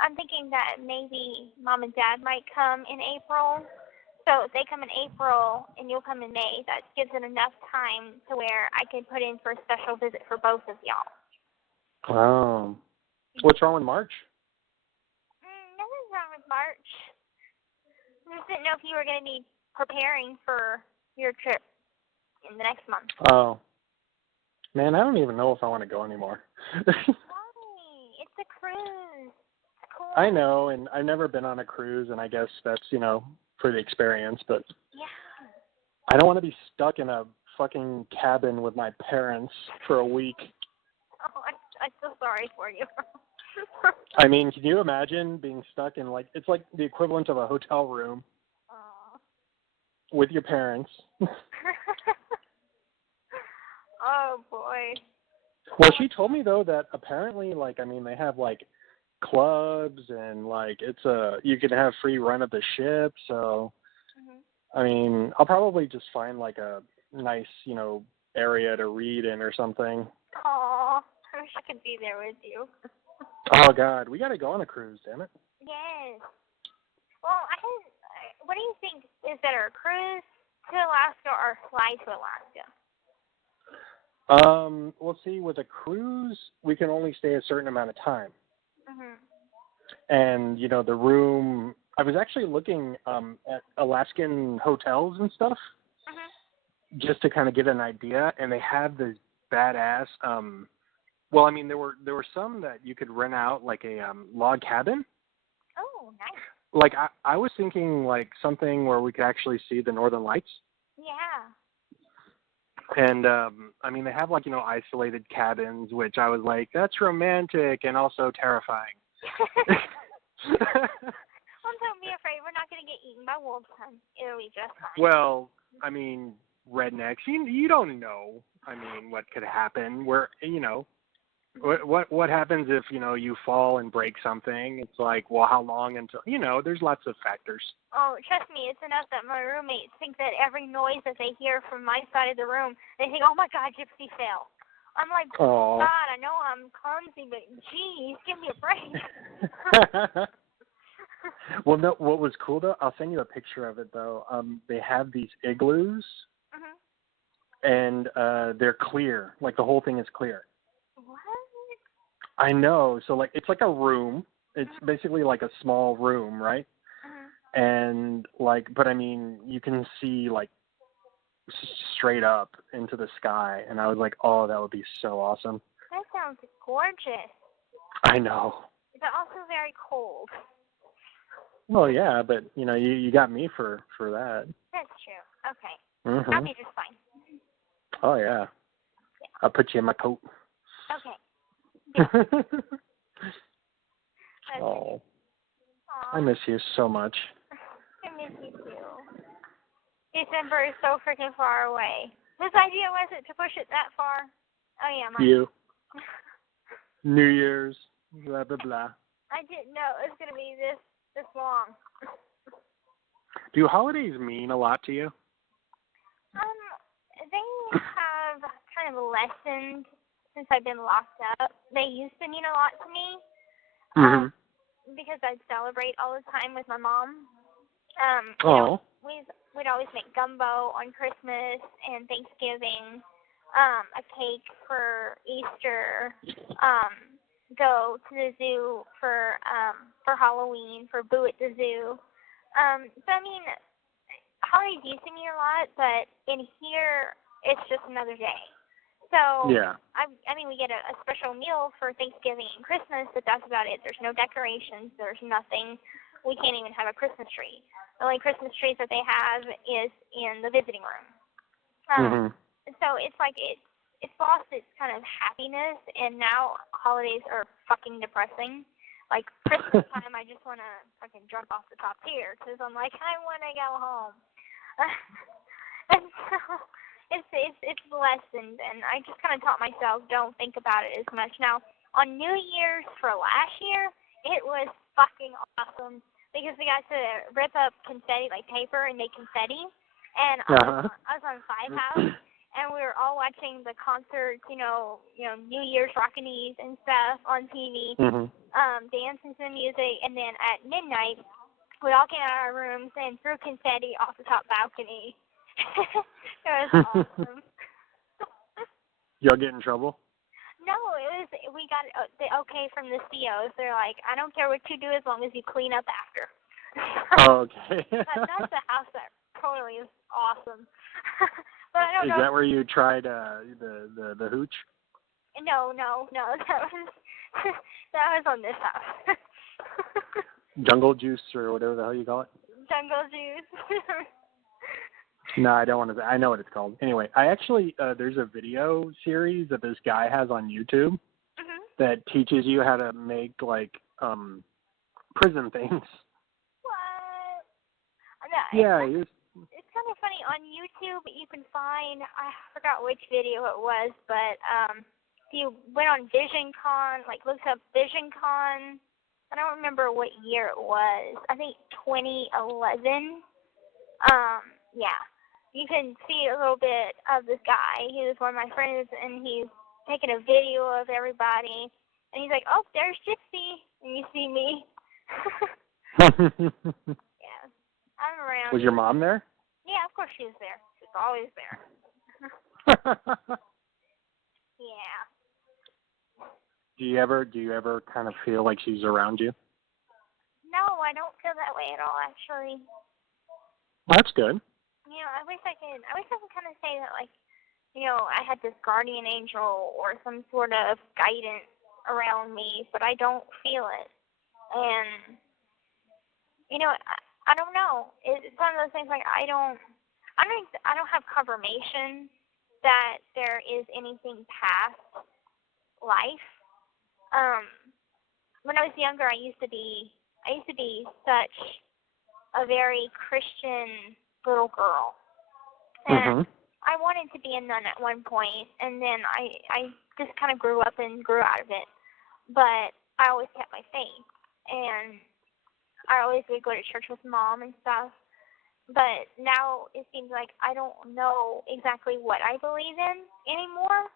I'm thinking that maybe Mom and Dad might come in April, So if they come in April and you'll come in May, that gives it enough time to where I can put in for a special visit for both of y'all. Oh. What's wrong with March? Nothing's wrong with March. I just didn't know if you were going to be preparing for your trip in the next month. Oh. Man, I don't even know if I want to go anymore. Why? It's a cruise. It's cool. I know, and I've never been on a cruise, and I guess that's, for the experience, but yeah. I don't want to be stuck in a fucking cabin with my parents for a week. Oh, I'm so sorry for you. I mean, can you imagine being stuck in, it's like the equivalent of a hotel room with your parents. Oh, boy. Well, she told me, though, that apparently, they have, clubs and, you can have free run of the ship, so, I mean, I'll probably just find, a nice, area to read in or something. Aw, I wish I could be there with you. Oh, God, we got to go on a cruise, damn it. Yes. Well, what do you think is better, a cruise to Alaska or fly to Alaska? Well, see, with a cruise, we can only stay a certain amount of time. And, the room, I was actually looking at Alaskan hotels and stuff just to kind of get an idea, and they have this badass, there were some that you could rent out, a log cabin. Oh, nice. I was thinking, something where we could actually see the Northern Lights. Yeah. And, they have, isolated cabins, which I was like, that's romantic and also terrifying. Well, don't be afraid. We're not going to get eaten by wolves, hon. It'll be just fine. Well, rednecks, you don't know, what could happen. What happens if, you fall and break something? It's like, well, how long until, there's lots of factors. Oh, trust me, it's enough that my roommates think that every noise that they hear from my side of the room, they think, oh my God, Gypsy fell. I'm like, oh God, I know I'm clumsy, but geez, give me a break. Well, no, what was cool, though, I'll send you a picture of it, though. They have these igloos, and they're clear. The whole thing is clear. What? I know. So, it's like a room. It's basically like a small room, right? And, but, you can see, straight up into the sky. And I was like, oh, that would be so awesome. That sounds gorgeous. I know. But also very cold. Well, yeah, but, you got me for that. That's true. Okay. I'll be just fine. Oh, yeah. I'll put you in my coat. Okay. Oh. I miss you so much. I miss you too. December is so freaking far away. Whose idea was it to push it that far? Oh, yeah, mine. You. New Year's, blah, blah, blah. I didn't know it was going to be this long. Do holidays mean a lot to you? They have kind of lessened since I've been locked up. They used to mean a lot to me. Because I'd celebrate all the time with my mom. We'd always make gumbo on Christmas and Thanksgiving, a cake for Easter, go to the zoo for Halloween, for Boo at the Zoo. Holidays used to mean a lot, but in here, it's just another day. So, yeah. We get a special meal for Thanksgiving and Christmas, but that's about it. There's no decorations. There's nothing. We can't even have a Christmas tree. The only Christmas trees that they have is in the visiting room. So it's it's lost its kind of happiness, and now holidays are fucking depressing. Christmas time, I just want to fucking jump off the top tier because I'm like, I want to go home. And so it's lessened, and I just kind of taught myself don't think about it as much. Now, on New Year's for last year, it was fucking awesome because we got to rip up confetti, paper, and make confetti. And I was on Five House, and we were all watching the concerts, New Year's Rockin' and stuff on TV, dancing to the music, and then at midnight, we all came out of our rooms and threw confetti off the top balcony. It was awesome. Y'all get in trouble? No, we got the okay from the COs. They're like, I don't care what you do as long as you clean up after. Oh, okay. That's a house that totally is awesome. But I don't know. Is that where you tried the hooch? No. That was on this house. Jungle juice or whatever the hell you call it? Jungle juice. No, I don't want to. I know what it's called. Anyway, I actually there's a video series that this guy has on YouTube that teaches you how to make like prison things. What? Yeah, it's kind of funny on YouTube. You can find, I forgot which video it was, but if you went on VisionCon, like looked up VisionCon. I don't remember what year it was. I think 2011. Yeah. You can see a little bit of this guy. He was one of my friends, and he's taking a video of everybody. And he's like, oh, there's Gypsy. And you see me. Yeah. I'm around. Was your mom there? Yeah, of course she was there. She's always there. Yeah. Do you ever kind of feel like she's around you? No, I don't feel that way at all, actually. Well, that's good. You know, I wish I could kind of say that, like, you know, I had this guardian angel or some sort of guidance around me, but I don't feel it. And, you know, I don't know. It's one of those things like I don't have confirmation that there is anything past life. When I was younger, I used to be such a very Christian little girl, and I wanted to be a nun at one point, and then I just kind of grew up and grew out of it. But I always kept my faith, and I always would go to church with Mom and stuff. But now it seems like I don't know exactly what I believe in anymore.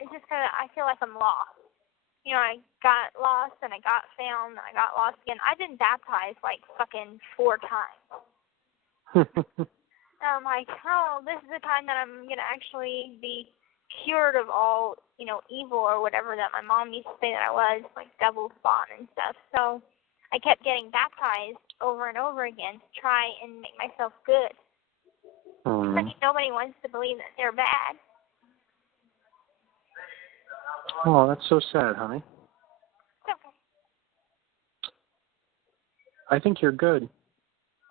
It's just kind of, I feel like I'm lost. You know, I got lost and I got found and I got lost again. I've been baptized like fucking 4 times. I'm like, oh, this is the time that I'm going to actually be cured of all, you know, evil or whatever that my mom used to say that I was, like devil spawn and stuff. So I kept getting baptized over and over again to try and make myself good. But nobody wants to believe that they're bad. Oh, that's so sad, honey. It's okay. I think you're good.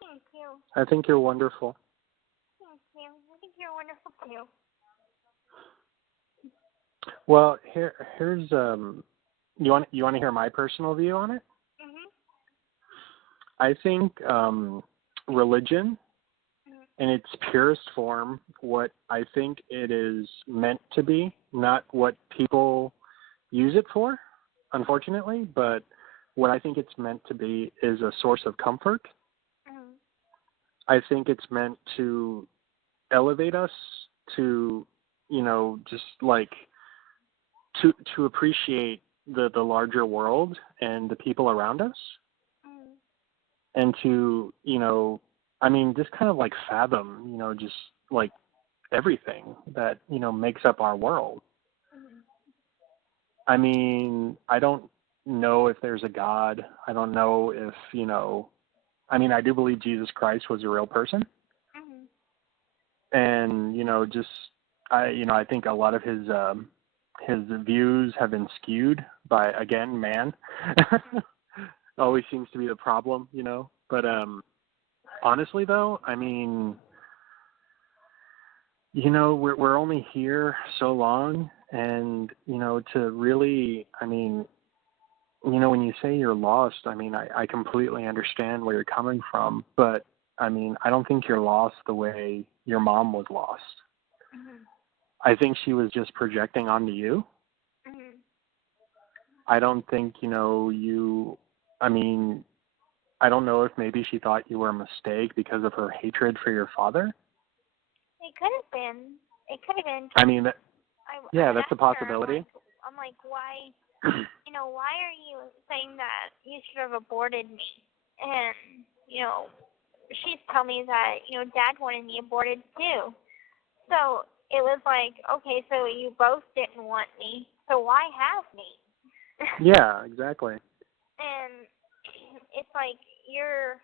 Thank you. I think you're wonderful. Thank you. I think you're wonderful too. Well, here's you want to hear my personal view on it? I think religion in its purest form, what I think it is meant to be, not what people use it for, unfortunately, but what I think it's meant to be is a source of comfort. I think it's meant to elevate us to, you know, just like to appreciate the larger world and the people around us. And to, you know, I mean, just kind of like fathom, you know, just like everything that, you know, makes up our world. I mean, I don't know if there's a God. I don't know if, you know, I mean, I do believe Jesus Christ was a real person. And, you know, just, I think a lot of his views have been skewed by, again, man. Always seems to be the problem, you know. But honestly, though, I mean, you know, we're only here so long, and you know, to really, I mean, you know, when you say you're lost, I mean, I completely understand where you're coming from, but I mean, I don't think you're lost the way your mom was lost. I think she was just projecting onto you. I don't think, you know, I mean, I don't know if maybe she thought you were a mistake because of her hatred for your father. It could have been. It could have been. I mean, I that's a possibility. I'm like, why, you know, why are you saying that you should have aborted me? And, she's telling me that, Dad wanted me aborted too. So it was like, okay, so you both didn't want me, so why have me? Yeah, exactly. And it's like you're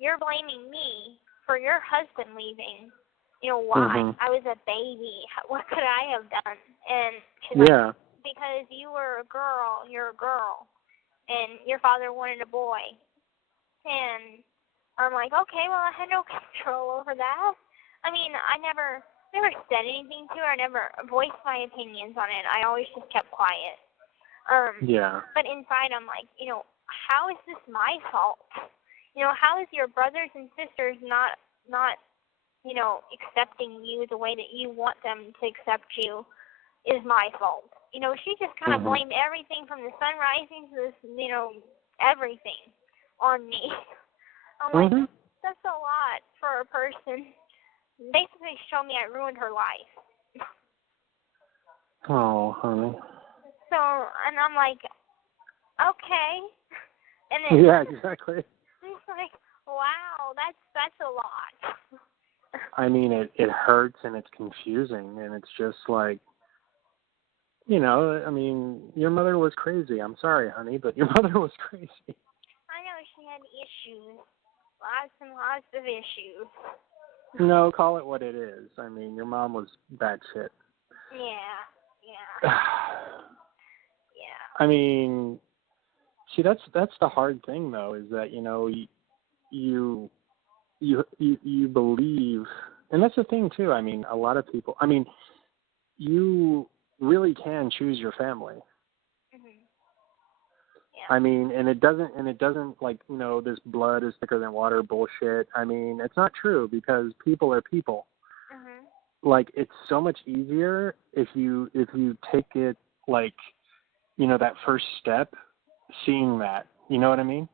blaming me for your husband leaving. Why? I was a baby. What could I have done? And she's like, because you were a girl, you're a girl, and your father wanted a boy. And I'm like, okay, well, I had no control over that. I mean, I never said anything to her. I never voiced my opinions on it. I always just kept quiet. But inside, I'm like, how is this my fault? How is your brothers and sisters not accepting you the way that you want them to accept you is my fault. She just kind of blamed everything from the sun rising to this, everything on me. I'm like, that's a lot for a person. Basically, show me I ruined her life. Oh, honey. So, and I'm like, okay. And then yeah, exactly. It's like, wow, that's a lot. I mean, it hurts and it's confusing, and it's just like, I mean, your mother was crazy. I'm sorry, honey, but your mother was crazy. I know she had issues. Lots and lots of issues. No, call it what it is. I mean, your mom was bad shit. Yeah. I mean, see, that's the hard thing, though, is that, you believe, and that's the thing, too. I mean, a lot of people, I mean, you really can choose your family. I mean, and it doesn't like, this blood is thicker than water bullshit. I mean, it's not true, because people are people. Like, it's so much easier if you take it, like, that first step, seeing that, you know what I mean?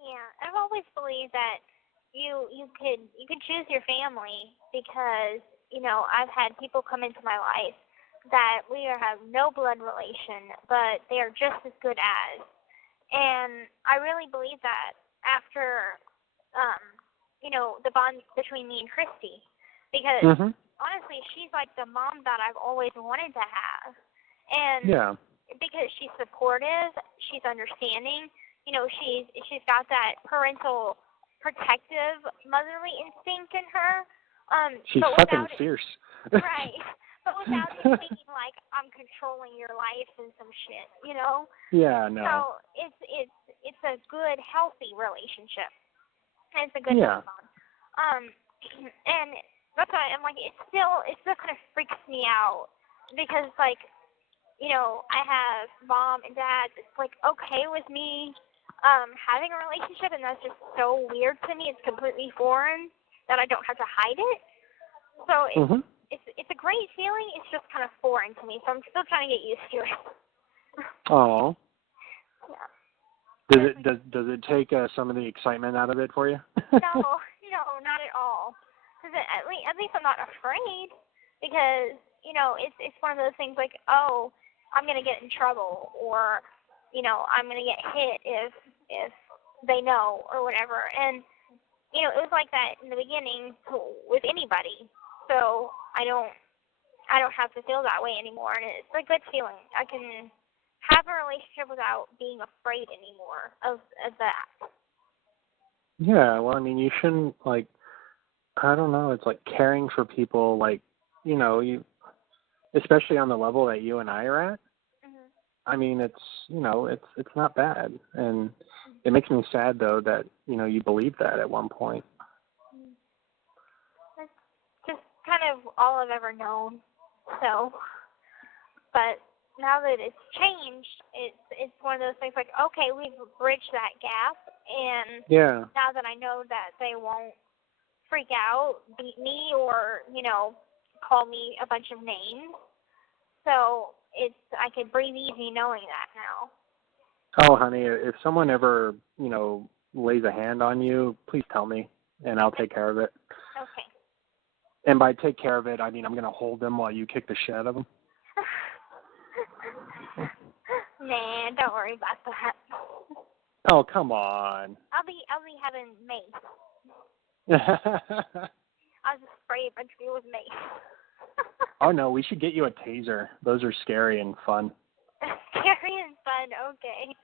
Yeah, I've always believed that you could choose your family, because, I've had people come into my life that we have no blood relation, but they are just as good as. And I really believe that after, the bond between me and Christy, because honestly, she's like the mom that I've always wanted to have. And because she's supportive, she's understanding, she's got that parental, protective, motherly instinct in her. She's fucking fierce. Right. But without it being like I'm controlling your life and some shit, Yeah, no. So it's a good, healthy relationship. And it's a good bond. And that's why I'm like, it still kind of freaks me out, because like, I have mom and dad that's like okay with me having a relationship, and that's just so weird to me. It's completely foreign that I don't have to hide it. So it's a great feeling. It's just kind of foreign to me, so I'm still trying to get used to it. Oh. Yeah. Does it take some of the excitement out of it for you? No, not at all. Because at least I'm not afraid, because it's one of those things like, oh, I'm gonna get in trouble, or I'm gonna get hit if they know, or whatever. And it was like that in the beginning with anybody. So I don't have to feel that way anymore, and it's a good feeling. I can have a relationship without being afraid anymore of that. Yeah, well, I mean, you shouldn't, like, I don't know, it's like caring for people, like, you, especially on the level that you and I are at. I mean, it's, it's not bad, and it makes me sad, though, that, you believed that at one point. That's just kind of all I've ever known, so, but now that it's changed, it's one of those things like, okay, we've bridged that gap, and now that I know that they won't freak out, beat me, or, call me a bunch of names, so I can breathe easy knowing that now. Oh, honey, if someone ever, lays a hand on you, please tell me, and I'll take care of it. Okay. And by take care of it, I mean I'm going to hold them while you kick the shit out of them. Nah, don't worry about that. Oh, come on. I'll be having mace. I'll just spray a bunch of people with mace. Oh no, we should get you a taser. Those are scary and fun. Scary and fun, okay.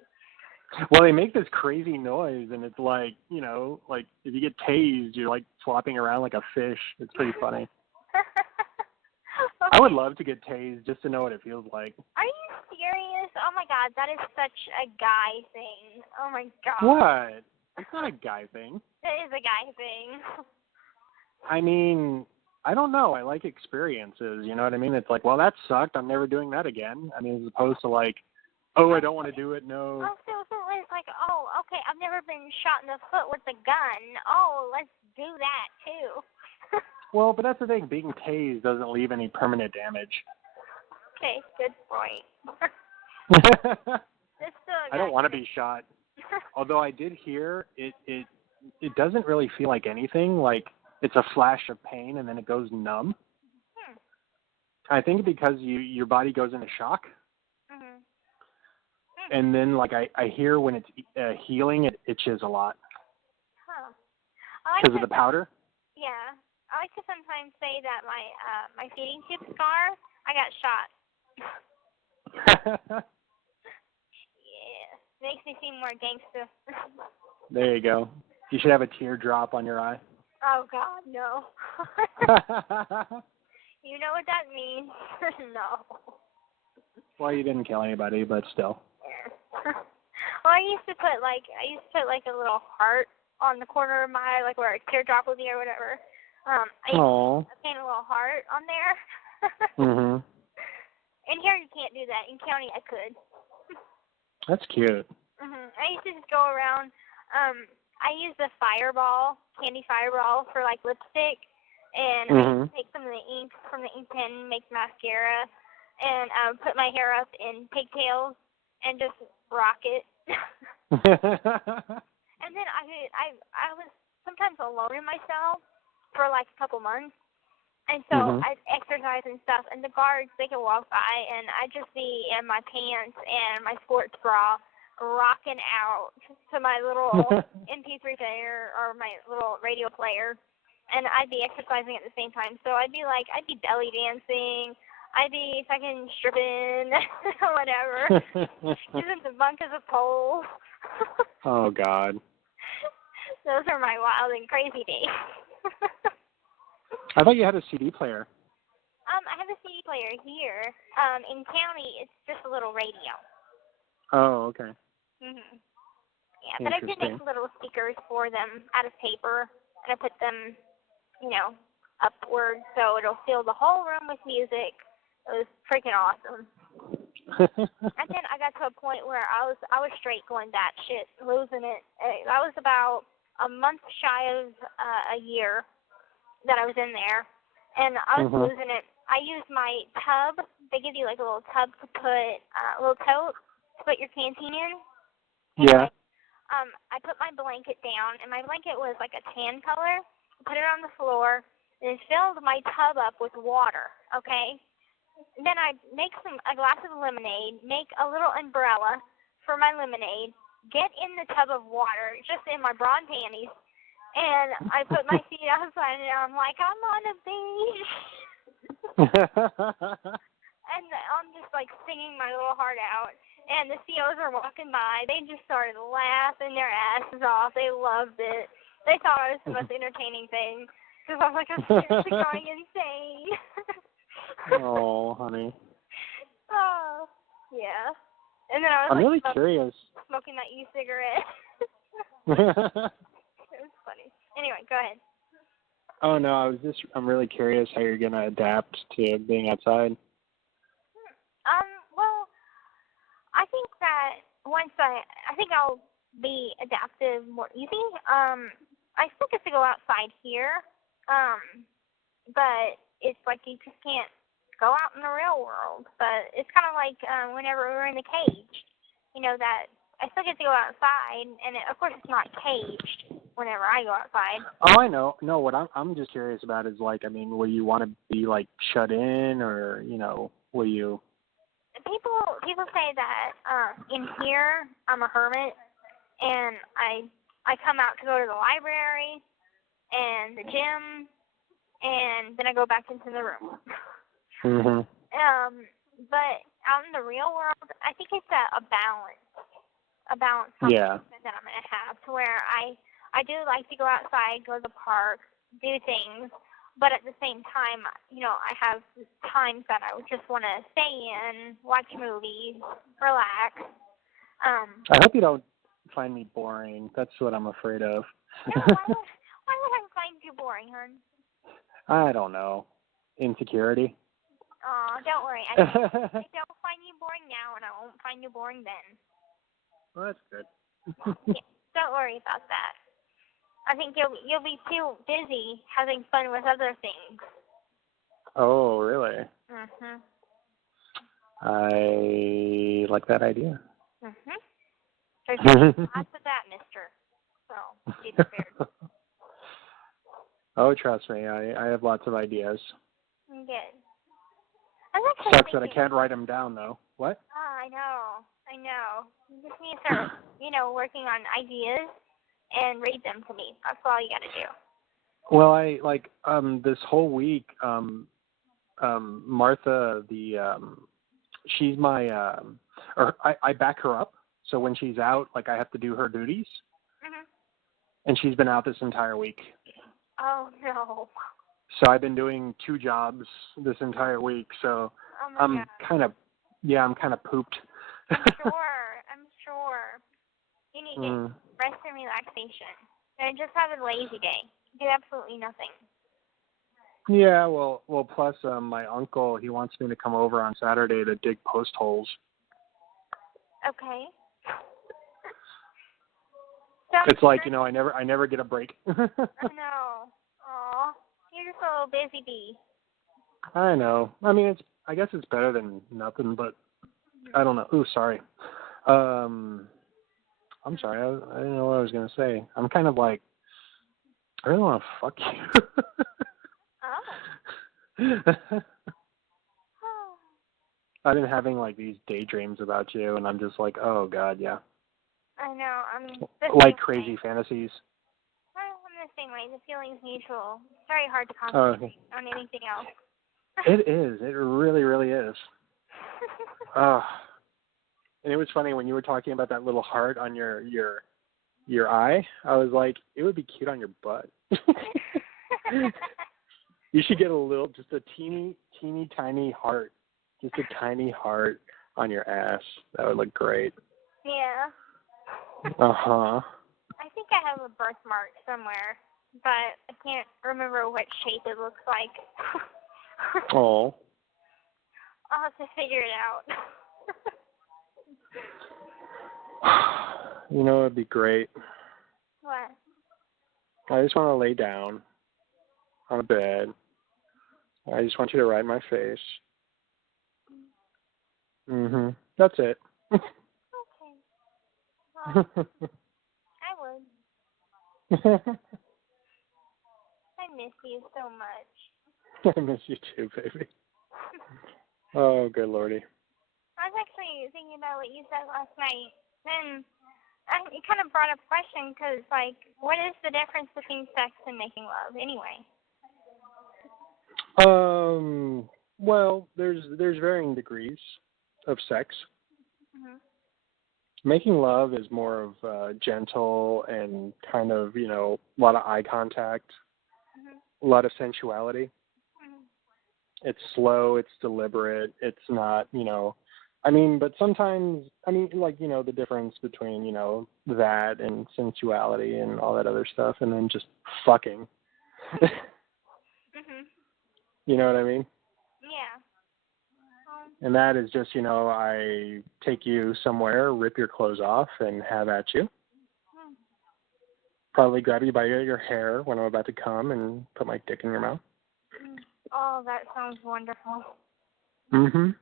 Well, they make this crazy noise, and it's like, you know, like if you get tased, you're like flopping around like a fish. It's pretty funny. Okay. I would love to get tased just to know what it feels like. Are you serious? Oh my God, that is such a guy thing. Oh my God. What? It's not a guy thing. It is a guy thing. I mean, I don't know. I like experiences. You know what I mean? It's like, well, that sucked. I'm never doing that again. I mean, as opposed to like, oh, I don't want to do it. No. Oh, so it's like, oh, okay, I've never been shot in the foot with a gun. Oh, let's do that too. Well, but that's the thing. Being tased doesn't leave any permanent damage. Okay, good point. I don't want to be shot. Although I did hear it doesn't really feel like anything. Like it's a flash of pain and then it goes numb. I think because your body goes into shock. And then like I hear when it's healing, it itches a lot. Because of the powder. Yeah, I like to sometimes say that my feeding tube scar, I got shot. Yeah, makes me seem more gangster. There you go. You should have a teardrop on your eye. Oh God, no. You know what that means? No. Well, you didn't kill anybody, but still. Yeah. Well, I used to put like a little heart on the corner of my eye, like where a teardrop would be or whatever. I used to paint a little heart on there. Mhm. In here you can't do that. In county I could. That's cute. I used to just go around. I used a candy fireball for like lipstick, and I used to take some of the ink from the ink pen, make mascara, and put my hair up in pigtails and just rock it. And then I was sometimes alone in my cell for like a couple months, and so I'd exercise and stuff, and the guards, they could walk by, and I'd just be in my pants and my sports bra rocking out to my little MP3 player or my little radio player, and I'd be exercising at the same time. So I'd be belly dancing, I'd be fucking stripping, whatever, using the bunk as a pole. Oh, God. Those are my wild and crazy days. I thought you had a CD player. I have a CD player here. In county, it's just a little radio. Oh, okay. Yeah, but I did make little stickers for them out of paper, and I put them, upward so it'll fill the whole room with music. It was freaking awesome. And then I got to a point where I was straight going batshit, losing it. I was about a month shy of a year that I was in there, and I was losing it. I used my tub. They give you like a little tub to put, a little tote to put your canteen in. Yeah. I put my blanket down, and my blanket was like a tan color. I put it on the floor, and filled my tub up with water, okay? Then I make a glass of lemonade, make a little umbrella for my lemonade, get in the tub of water, just in my bra and panties, and I put my feet outside, and I'm like, I'm on a beach. And I'm just like singing my little heart out. And the COs are walking by. They just started laughing their asses off. They loved it. They thought I was the most entertaining thing. Because I was like, I'm seriously going insane. Oh, honey. Oh, yeah. And then I was I'm really curious. Smoking that e-cigarette. It was funny. Anyway, go ahead. Oh, no, I'm really curious how you're going to adapt to being outside. Well, I think that once I think I'll be adaptive more easy. I still get to go outside here, but it's like you just can't go out in the real world. But it's kind of like whenever we're in the cage, that I still get to go outside, and of course it's not caged whenever I go outside. Oh, I know. No, what I'm just curious about is like, I mean, will you want to be like shut in, or will you? People say that in here I'm a hermit, and I come out to go to the library and the gym, and then I go back into the room. Mhm. But out in the real world, I think it's a balance Yeah. that I'm gonna have, to where I do like to go outside, go to the park, do things, but at the same time, I have times that I would just want to stay in, watch movies, relax. I hope you don't find me boring. That's what I'm afraid of. No, why would I find you boring, hon? I don't know. Insecurity. Aw, don't worry. I don't find you boring now, and I won't find you boring then. Well, that's good. Yeah, don't worry about that. I think you'll be too busy having fun with other things. Oh, really? Mhm. I like that idea. Mhm. There's lots of that, mister. So, be prepared. Oh, trust me, I have lots of ideas. Good. I'm actually Sucks that I thinking, can't write them down, though. What? Oh, I know. You just need to start, working on ideas and read them to me. That's all you got to do. Well, I like this whole week. Martha, she's my or I back her up. So when she's out, like I have to do her duties. Mhm. And she's been out this entire week. Oh no. So I've been doing 2 jobs this entire week. So I'm kind of pooped. I'm sure. You need to get rest and relaxation. And just have a lazy day. Do absolutely nothing. Yeah, well, plus my uncle, he wants me to come over on Saturday to dig post holes. Okay. It's like, I never get a break. I know. Aw, you're just a little busy bee. I know. I mean, I guess it's better than nothing, but I don't know. Ooh, sorry. I'm sorry. I didn't know what I was going to say. I'm kind of like, I really want to fuck you. Oh. I've been having like these daydreams about you, and I'm just like, oh God, yeah. I know. Like crazy fantasies. I'm the same way. The feeling's mutual. It's very hard to concentrate on anything else. It is. It really, really is. And it was funny when you were talking about that little heart on your eye. I was like, it would be cute on your butt. You should get just a teeny tiny heart, just a tiny heart on your ass. That would look great. Yeah. Uh-huh. I think I have a birthmark somewhere, but I can't remember what shape it looks like. Oh. I'll have to figure it out. You know, it'd be great. What? I just want to lay down on a bed. I just want you to ride my face. Mhm. That's it. Okay. Well, I would. I miss you so much. I miss you too, baby. Oh, good lordy. I was actually thinking about what you said last night, and it kind of brought up a question, because, like, what is the difference between sex and making love, anyway? Well, there's varying degrees of sex. Mhm. Making love is more of gentle and kind of, a lot of eye contact, a lot of sensuality. It's slow, it's deliberate, it's not, but sometimes, the difference between, that and sensuality and all that other stuff, and then just fucking. You know what I mean? Yeah. And that is just, I take you somewhere, rip your clothes off, and have at you. Probably grab you by your hair when I'm about to come and put my dick in your mouth. Oh, that sounds wonderful. Mhm.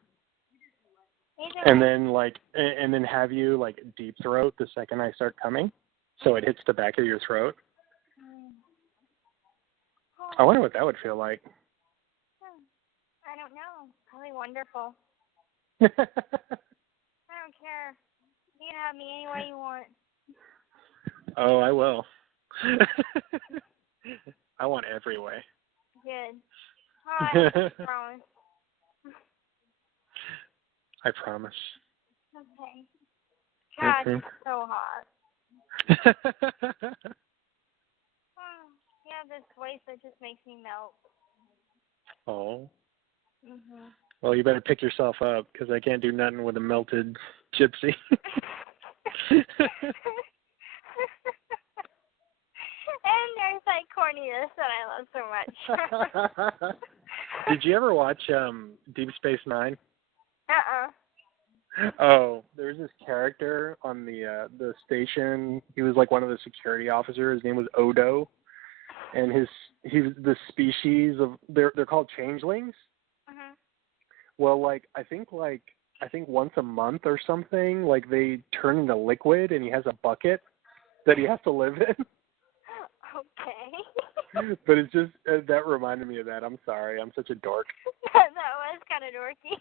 And then have you like deep throat the second I start coming, so it hits the back of your throat. I wonder what that would feel like. I don't know. Probably wonderful. I don't care. You can have me any way you want. Oh, I will. I want every way. Good. All right, I promise. I promise. Okay. God, it's so hot. Yeah, this waist that just makes me melt. Oh. Mhm. Well, you better pick yourself up, because I can't do nothing with a melted gypsy. And there's like corniness that I love so much. Did you ever watch Deep Space Nine? Oh, there was this character on the station. He was like one of the security officers. His name was Odo, and he was the species of they're called changelings. Mhm. Well, I think once a month or something, like they turn into liquid, and he has a bucket that he has to live in. Okay. But it's just that reminded me of that. I'm sorry, I'm such a dork. That was kind of dorky.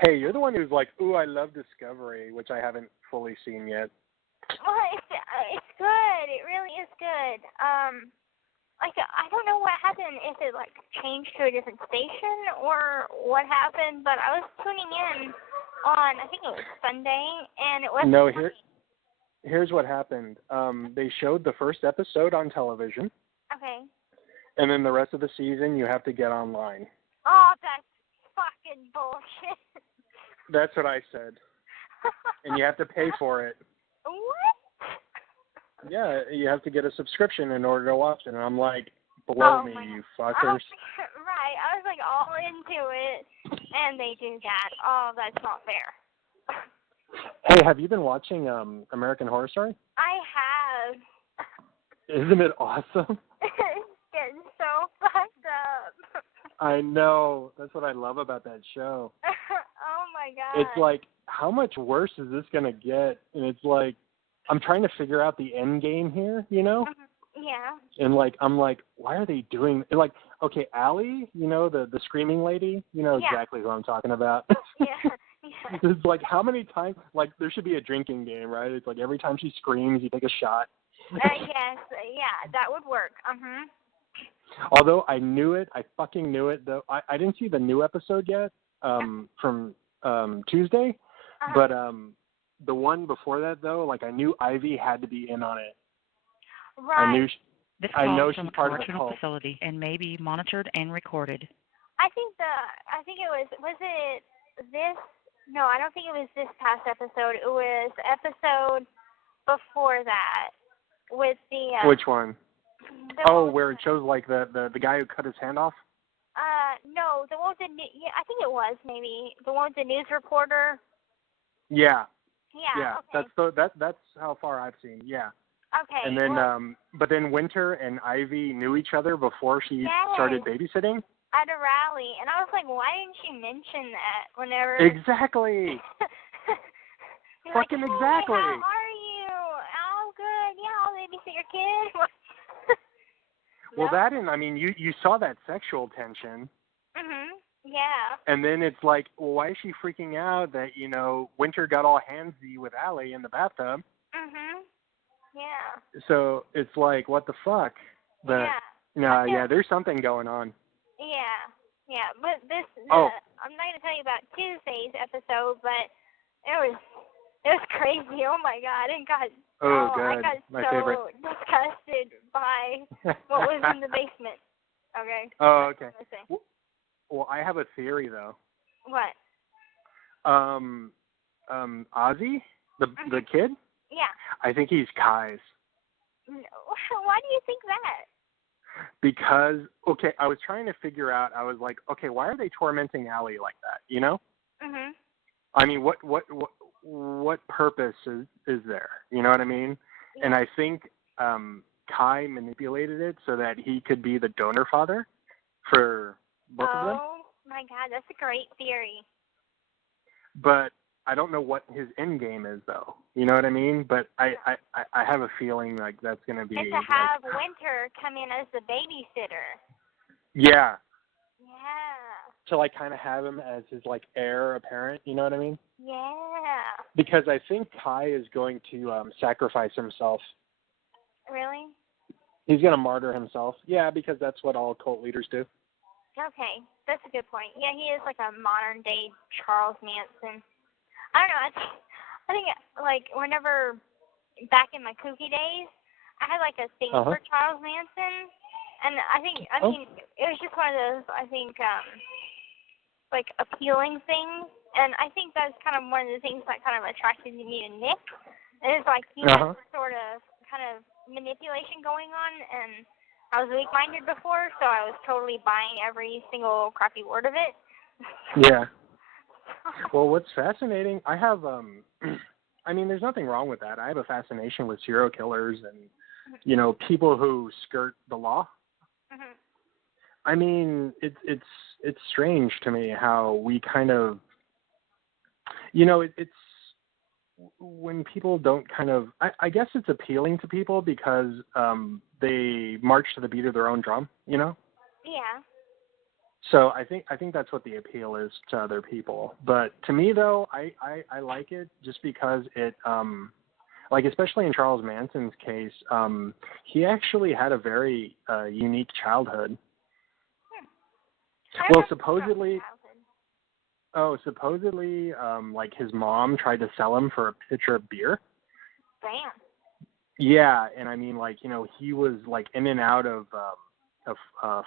Hey, you're the one who's like, ooh, I love Discovery, which I haven't fully seen yet. Well, it's good. It really is good. I don't know what happened, if it changed to a different station or what happened, but I was tuning in on, I think it was Sunday, and it wasn't. No, here's what happened. They showed the first episode on television. Okay. And then the rest of the season you have to get online. Oh, that's fucking bullshit. That's what I said. And you have to pay for it. What? Yeah, you have to get a subscription in order to watch it. And I'm like, blow me, you fuckers. Right. I was all into it, and they do that. Oh, that's not fair. Hey, have you been watching American Horror Story? I have. Isn't it awesome? It's getting so fucked up. I know. That's what I love about that show. Oh my god. It's like, how much worse is this going to get? And it's like, I'm trying to figure out the end game here, you know? Yeah. And I'm like, why are they doing, okay, Allie, the screaming lady, exactly who I'm talking about. Yeah. It's how many times, there should be a drinking game, right? It's every time she screams, you take a shot. Yes, yeah, that would work. Although I knew it, I fucking knew it, though. I didn't see the new episode yet from Tuesday, but the one before that, though, I knew Ivy had to be in on it. Right. I know from she's a part of the correctional cult. facility and may be monitored and recorded. I think it this? No, I don't think it was this past episode. It was episode before that with the. Which one? Where it shows the guy who cut his hand off. No, the one with the I think it was maybe the one with the news reporter. Yeah. Yeah. Okay. That's how far I've seen. Yeah. Okay. And then, but then Winter and Ivy knew each other before she started babysitting. At a rally, and I was like, why didn't she mention that whenever? Exactly. Fucking exactly. Hey, how are you? Oh, good. Yeah, I'll babysit your kid. Well, that and you saw that sexual tension. Yeah. And then it's like, well, why is she freaking out that Winter got all handsy with Allie in the bathtub? Yeah. So it's like, what the fuck? But yeah, there's something going on. Yeah, but I'm not gonna tell you about Tuesday's episode, but it was crazy. Oh my god, good. I got My so favorite. disgusted by what was in the basement. Okay. Oh, okay. Well, I have a theory though. What? Ozzy, the kid. Yeah. I think he's Kai's. No. Why do you think that? Because, okay, I was trying to figure out, I was like, okay, why are they tormenting Allie like that, I mean, what purpose is there, you know what I mean? Yeah. And I think Kai manipulated it so that he could be the donor father for both of them. Oh, my God, that's a great theory. But I don't know what his end game is, though. You know what I mean? But I have a feeling that's going to be... And to have Winter come in as the babysitter. Yeah. Yeah. to like kind of have him as his like heir apparent. You know what I mean? Yeah. Because I think Kai is going to sacrifice himself. Really? He's going to martyr himself. Yeah, because that's what all cult leaders do. Okay, that's a good point. Yeah, he is like a modern day Charles Manson. I don't know. I think like whenever back in my kooky days, I had like a thing for Charles Manson, and I mean it was just one of those like appealing things, and I think that's kind of one of the things that kind of attracted me to Nick. It's like he had sort of kind of manipulation going on, and I was weak-minded before, so I was totally buying every single crappy word of it. Yeah. Well, what's fascinating, I have, I mean, there's nothing wrong with that. I have a fascination with serial killers and, you know, people who skirt the law. Mm-hmm. I mean, it's strange to me how we kind of, you know, it's when people don't kind of, I guess it's appealing to people because they march to the beat of their own drum, you know? Yeah. So I think that's what the appeal is to other people. But to me, though, I like it just because it, like especially in Charles Manson's case, he actually had a very unique childhood. Well, supposedly, like his mom tried to sell him for a pitcher of beer. Damn. Yeah, and I mean, like, you know, he was like in and out of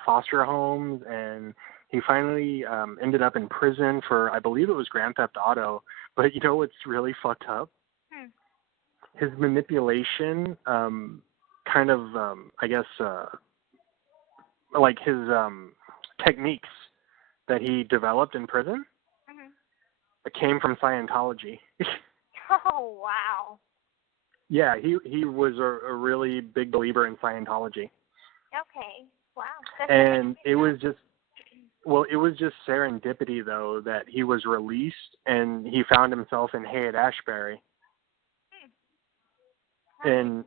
foster homes, and he finally ended up in prison for, I believe it was Grand Theft Auto. But you know what's really fucked up? His manipulation, kind of, I guess, like his techniques that he developed in prison, it came from Scientology. Oh, wow. Yeah, he was a really big believer in Scientology. Okay, wow. And it was just serendipity, though, that he was released and he found himself in Haight-Ashbury. And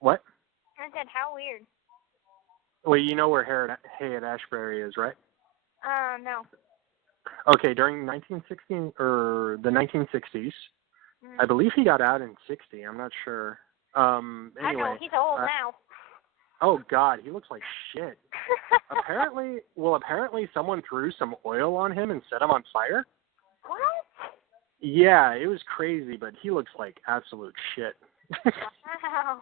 what? I said, how weird. Well, you know where Haight-Ashbury is, right? No. Okay, during the 1960s, I believe he got out in 60. I'm not sure. Anyway, I know, he's old now. Oh God, he looks like shit. Apparently someone threw some oil on him and set him on fire. What? Yeah, it was crazy, but he looks like absolute shit. Wow.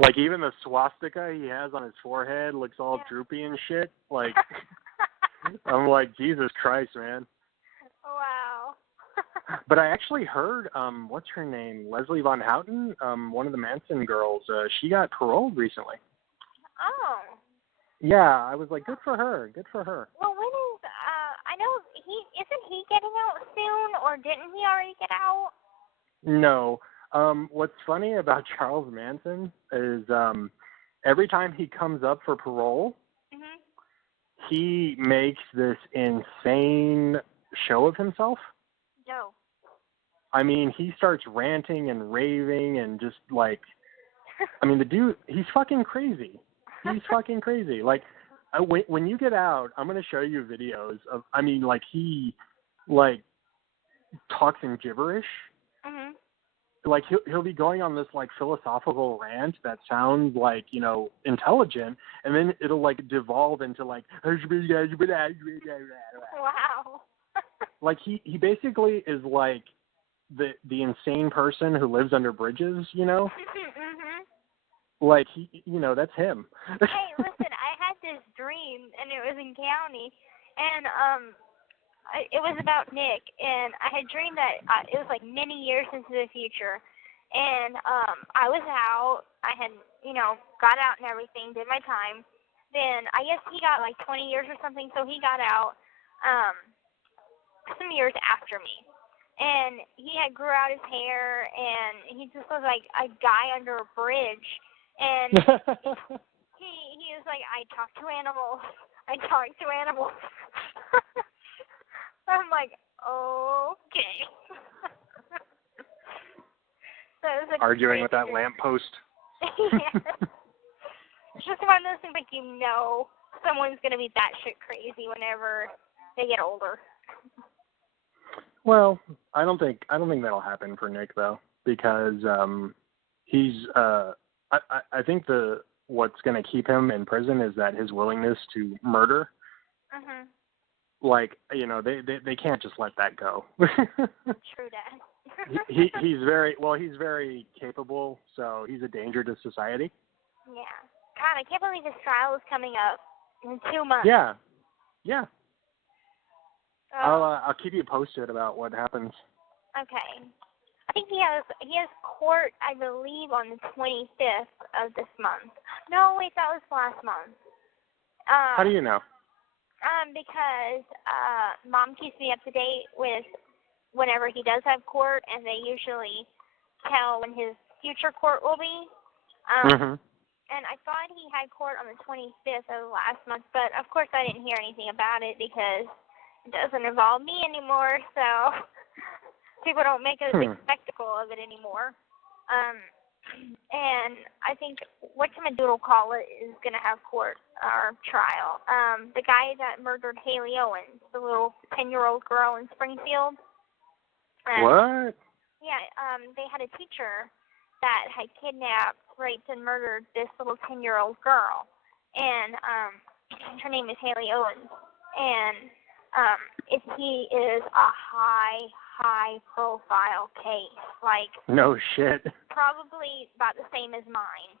Like even the swastika he has on his forehead looks all droopy and shit. Like, I'm like, Jesus Christ, man. Wow. But I actually heard, what's her name? Leslie Von Houten, one of the Manson girls, she got paroled recently. Oh. Yeah, I was like, good for her. Good for her. Well, when is, I know isn't he getting out soon, or didn't he already get out? No. What's funny about Charles Manson is every time he comes up for parole, he makes this insane show of himself. No. I mean, he starts ranting and raving and just like, I mean, the dude, he's fucking crazy. He's fucking crazy. Like, when you get out, I'm going to show you videos of, I mean, like, he, like, talks in gibberish. Like, he'll be going on this, like, philosophical rant that sounds, like, you know, intelligent, and then it'll, like, devolve into, like, wow. Like, he basically is, like, the insane person who lives under bridges, you know? Like, he, you know, that's him. Hey, listen, I had this dream, and it was in county, and it was about Nick, and I had dreamed that it was like many years into the future, and I was out, I had, you know, got out and everything, did my time, then I guess he got like 20 years or something, so he got out some years after me. And he had grew out his hair, and he just was like a guy under a bridge. And he was like, I talk to animals. I talk to animals. I'm like, okay. So it was arguing with that lamppost. Yeah. It's just one of those things like, you know. someone's going to be batshit crazy whenever they get older. Well, I don't think that'll happen for Nick though, because he's I think what's going to keep him in prison is that his willingness to murder. Mhm. Like, you know, they can't just let that go. True that. he's very capable, so he's a danger to society. Yeah. God, I can't believe his trial is coming up in 2 months. Yeah. Oh. I'll keep you posted about what happens. Okay. I think he has court, I believe, on the 25th of this month. No, wait, that was last month. How do you know? Because Mom keeps me up to date with whenever he does have court, and they usually tell when his future court will be. And I thought he had court on the 25th of last month, but of course I didn't hear anything about it because it doesn't involve me anymore, so people don't make a big spectacle of it anymore. And I think whatchamacallit is going to have court or trial. The guy that murdered Haley Owens, the little 10-year-old girl in Springfield. What? Yeah, they had a teacher that had kidnapped, raped, and murdered this little 10-year-old girl. And her name is Haley Owens. And he is a high-profile case. Like, no shit. Probably about the same as mine.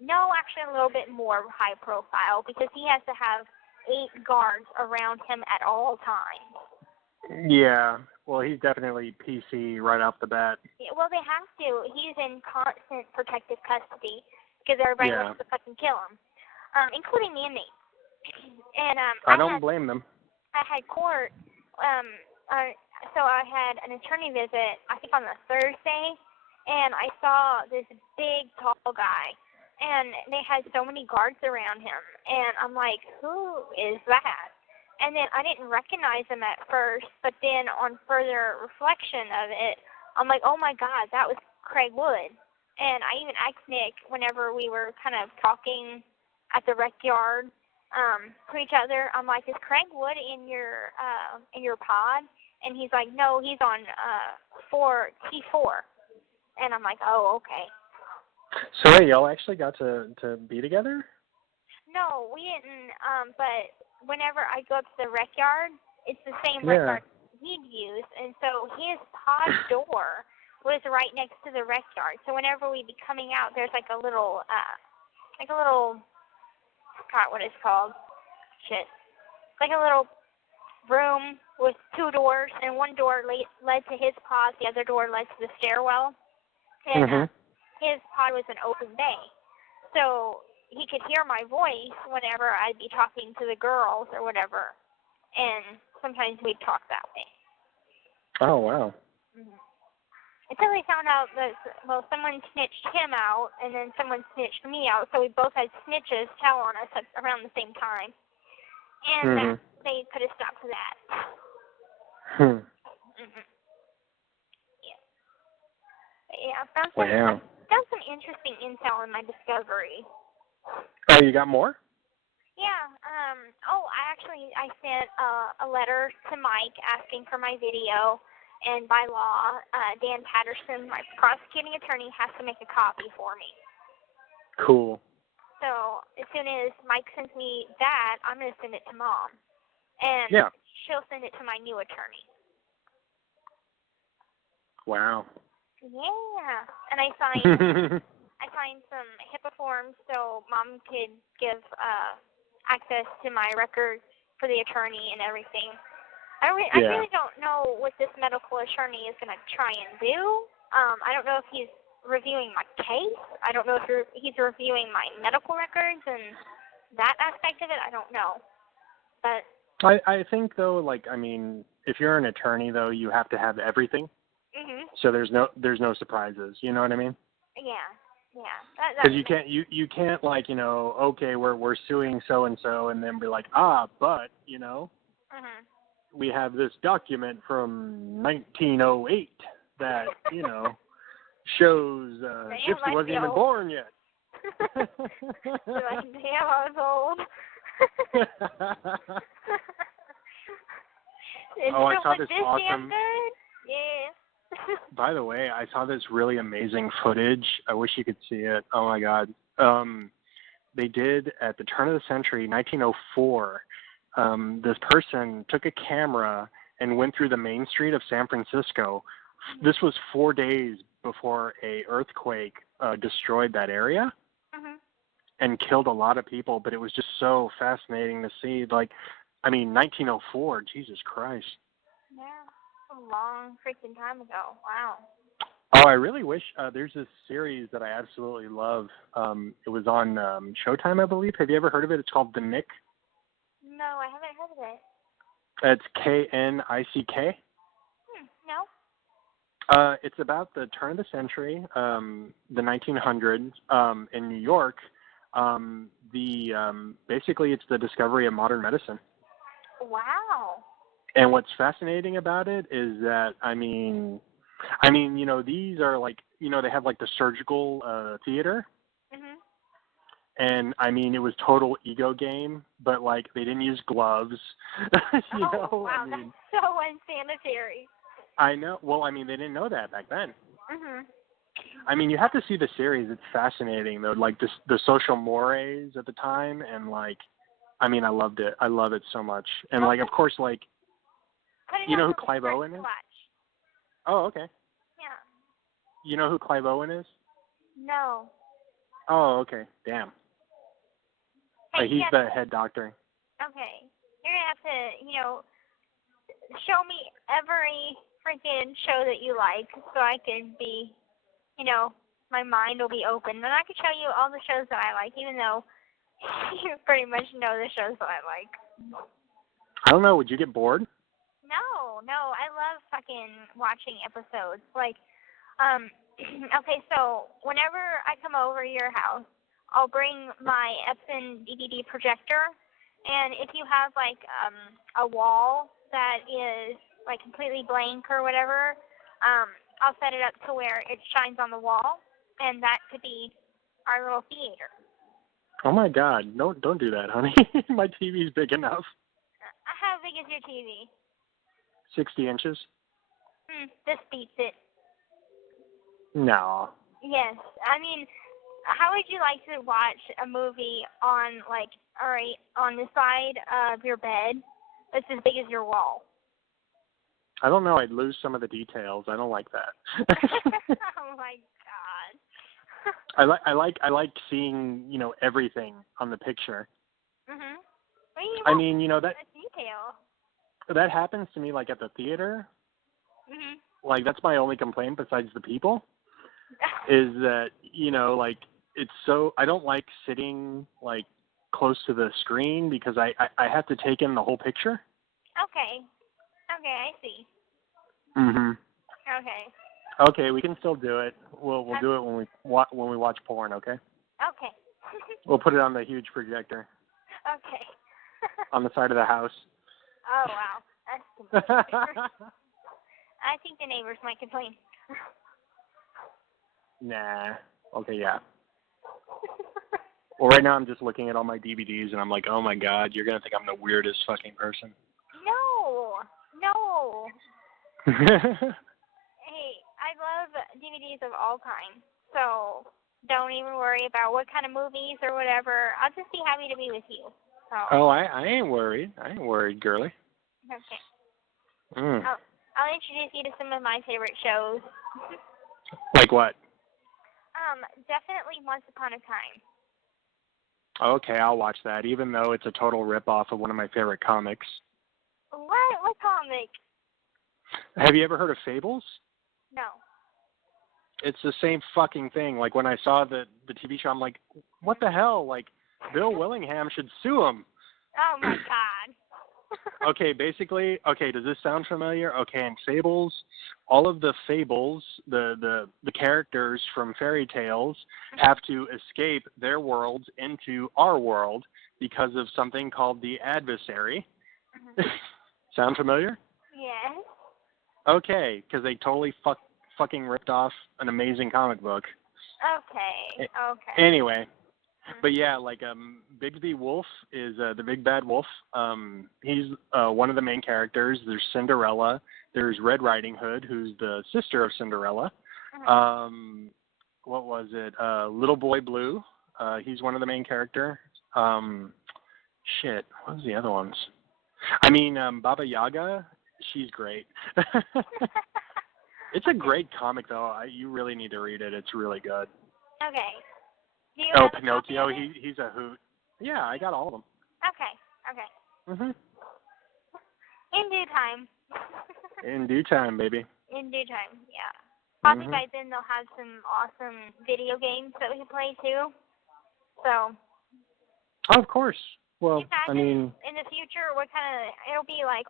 No, actually a little bit more high-profile because he has to have 8 guards around him at all times. Yeah. Well, he's definitely PC right off the bat. Yeah, well, they have to. He's in constant protective custody because everybody wants to fucking kill him, including the inmates. And I don't blame them. I had court. So I had an attorney visit, I think on the Thursday, and I saw this big, tall guy, and they had so many guards around him, and I'm like, who is that? And then I didn't recognize him at first, but then on further reflection of it, I'm like, oh my God, that was Craig Wood. And I even asked Nick whenever we were kind of talking at the rec yard to each other, I'm like, is Craig Wood in your pod? And he's like, no, he's on T4. And I'm like, oh, okay. So wait, y'all actually got to be together? No, we didn't, but whenever I go up to the rec yard, it's the same rec yard he'd use, and so his pod door was right next to the rec yard. So whenever we'd be coming out, there's like a little, I forgot what it's called. Shit. Like a little room with 2 doors, and one door led to his pod, the other door led to the stairwell. And his pod was an open bay. So he could hear my voice whenever I'd be talking to the girls or whatever, and sometimes we'd talk that way. Oh, wow. Until we found out that, well, someone snitched him out, and then someone snitched me out, so we both had snitches tell on us around the same time. And they put a stop to that. Yeah, found some interesting intel in my discovery. Oh, you got more? Yeah. I sent a letter to Mike asking for my video, and by law, Dan Patterson, my prosecuting attorney, has to make a copy for me. Cool. So as soon as Mike sends me that, I'm going to send it to Mom, and she'll send it to my new attorney. Wow. Yeah. And I signed some HIPAA forms so Mom could give access to my records for the attorney and everything. I really don't know what this medical attorney is going to try and do. I don't know if he's reviewing my case. I don't know if he's reviewing my medical records and that aspect of it. I don't know. But I think, though, like, I mean, if you're an attorney, though, you have to have everything. So there's no surprises. You know what I mean? Yeah. Because you can't like, you know, okay, we're suing so and so, and then be like, but you know, we have this document from 1908 that you know shows Gypsy wasn't even born yet. You're like, damn, I was old. Oh, I saw this awesome. Damn good? Yeah. By the way, I saw this really amazing footage. I wish you could see it. Oh my God. They did at the turn of the century, 1904. This person took a camera and went through the main street of San Francisco. This was 4 days before a earthquake destroyed that area and killed a lot of people. But it was just so fascinating to see. Like, I mean, 1904. Jesus Christ. Yeah, a long freaking time ago. Wow. Oh, I really wish there's this series that I absolutely love. It was on Showtime, I believe. Have you ever heard of it? It's called The Nick. No, I haven't heard of it. It's K-N-I-C-K. No. It's about the turn of the century, the 1900s, in New York. Basically, it's the discovery of modern medicine. Wow. And what's fascinating about it is that, I mean, you know, these are like, you know, they have like the surgical theater. And I mean, it was total ego game, but like they didn't use gloves. you know? Wow, I mean, that's so unsanitary. I know. Well, I mean, they didn't know that back then. I mean, you have to see the series. It's fascinating, though. Like the social mores at the time, and like, I mean, I loved it. I love it so much. And like, of course, like, you know who Clive Owen is? Oh, okay. Yeah. You know who Clive Owen is? No. Oh, okay. Damn. Hey, he's the head doctor. Okay. You're going to have to, you know, show me every freaking show that you like so I can be, you know, my mind will be open. And I can show you all the shows that I like, even though you pretty much know the shows that I like. I don't know. Would you get bored? No. I love fucking watching episodes. Like, okay, so whenever I come over to your house, I'll bring my Epson DVD projector, and if you have like a wall that is like completely blank or whatever, I'll set it up to where it shines on the wall, and that could be our little theater. Oh my God! Don't do that, honey. My TV's big enough. How big is your TV? 60 inches. This beats it. No. Yes, I mean, how would you like to watch a movie on, like, all right, on the side of your bed that's as big as your wall? I don't know. I'd lose some of the details. I don't like that. Oh my God. I like seeing, you know, everything on the picture. I mean, you know, that detail. That happens to me like at the theater. Like that's my only complaint besides the people. Is that, you know, like it's so, I don't like sitting like close to the screen because I have to take in the whole picture. Okay, I see. Okay, we can still do it. We'll do it when we watch porn, okay? Okay. We'll put it on the huge projector. Okay. On the side of the house. Oh wow, that's I think the neighbors might complain. Nah. Okay, yeah. Well, right now I'm just looking at all my DVDs and I'm like, oh my God, you're gonna think I'm the weirdest fucking person. No. Hey, I love DVDs of all kinds, so don't even worry about what kind of movies or whatever. I'll just be happy to be with you. So. Oh, I ain't worried. I ain't worried, girlie. Okay. I'll introduce you to some of my favorite shows. Like what? Definitely Once Upon a Time. Okay, I'll watch that, even though it's a total rip-off of one of my favorite comics. What? What comic? Have you ever heard of Fables? No. It's the same fucking thing. Like, when I saw the TV show, I'm like, what the hell? Like, Bill Willingham should sue him. Oh, my God. Okay, basically, does this sound familiar? Okay, in Fables, all of the fables, the characters from fairy tales have to escape their worlds into our world because of something called the adversary. Sound familiar? Yes. Okay, because they totally fucking ripped off an amazing comic book. Okay. Anyway, But yeah, like Bigsby Wolf is the big bad wolf. He's one of the main characters. There's Cinderella. There's Red Riding Hood, who's the sister of Cinderella. What was it? Little Boy Blue. He's one of the main characters. Shit, what was the other ones? I mean, Baba Yaga, she's great. It's a great comic, though. You really need to read it. It's really good. Okay. Do you have Pinocchio, a copy of it? he's a hoot. Yeah, I got all of them. Okay. Mhm. In due time. In due time, baby. In due time, yeah. Probably by then they'll have some awesome video games that we can play too. So. Oh, of course. Well, I mean. In the future, it'll be like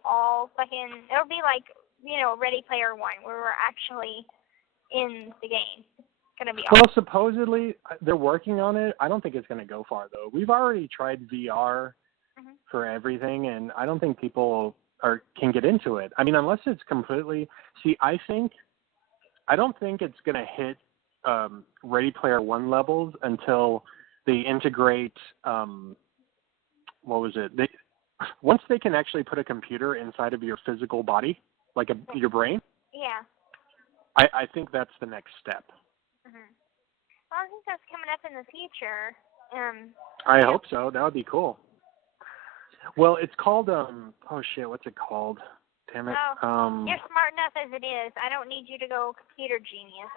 it'll be like, Ready Player One, where we're actually in the game. It's gonna be awesome. Well, supposedly they're working on it. I don't think it's going to go far, though. We've already tried VR for everything, and I don't think people can get into it. I mean, unless it's completely. See, I don't think it's going to hit Ready Player One levels until they integrate. What was it? Once they can actually put a computer inside of your physical body, like your brain. Yeah. I think that's the next step. Well, I think that's coming up in the future. I hope so. That would be cool. Well, it's called oh shit, what's it called? Damn it. You're smart enough as it is. I don't need you to go computer genius.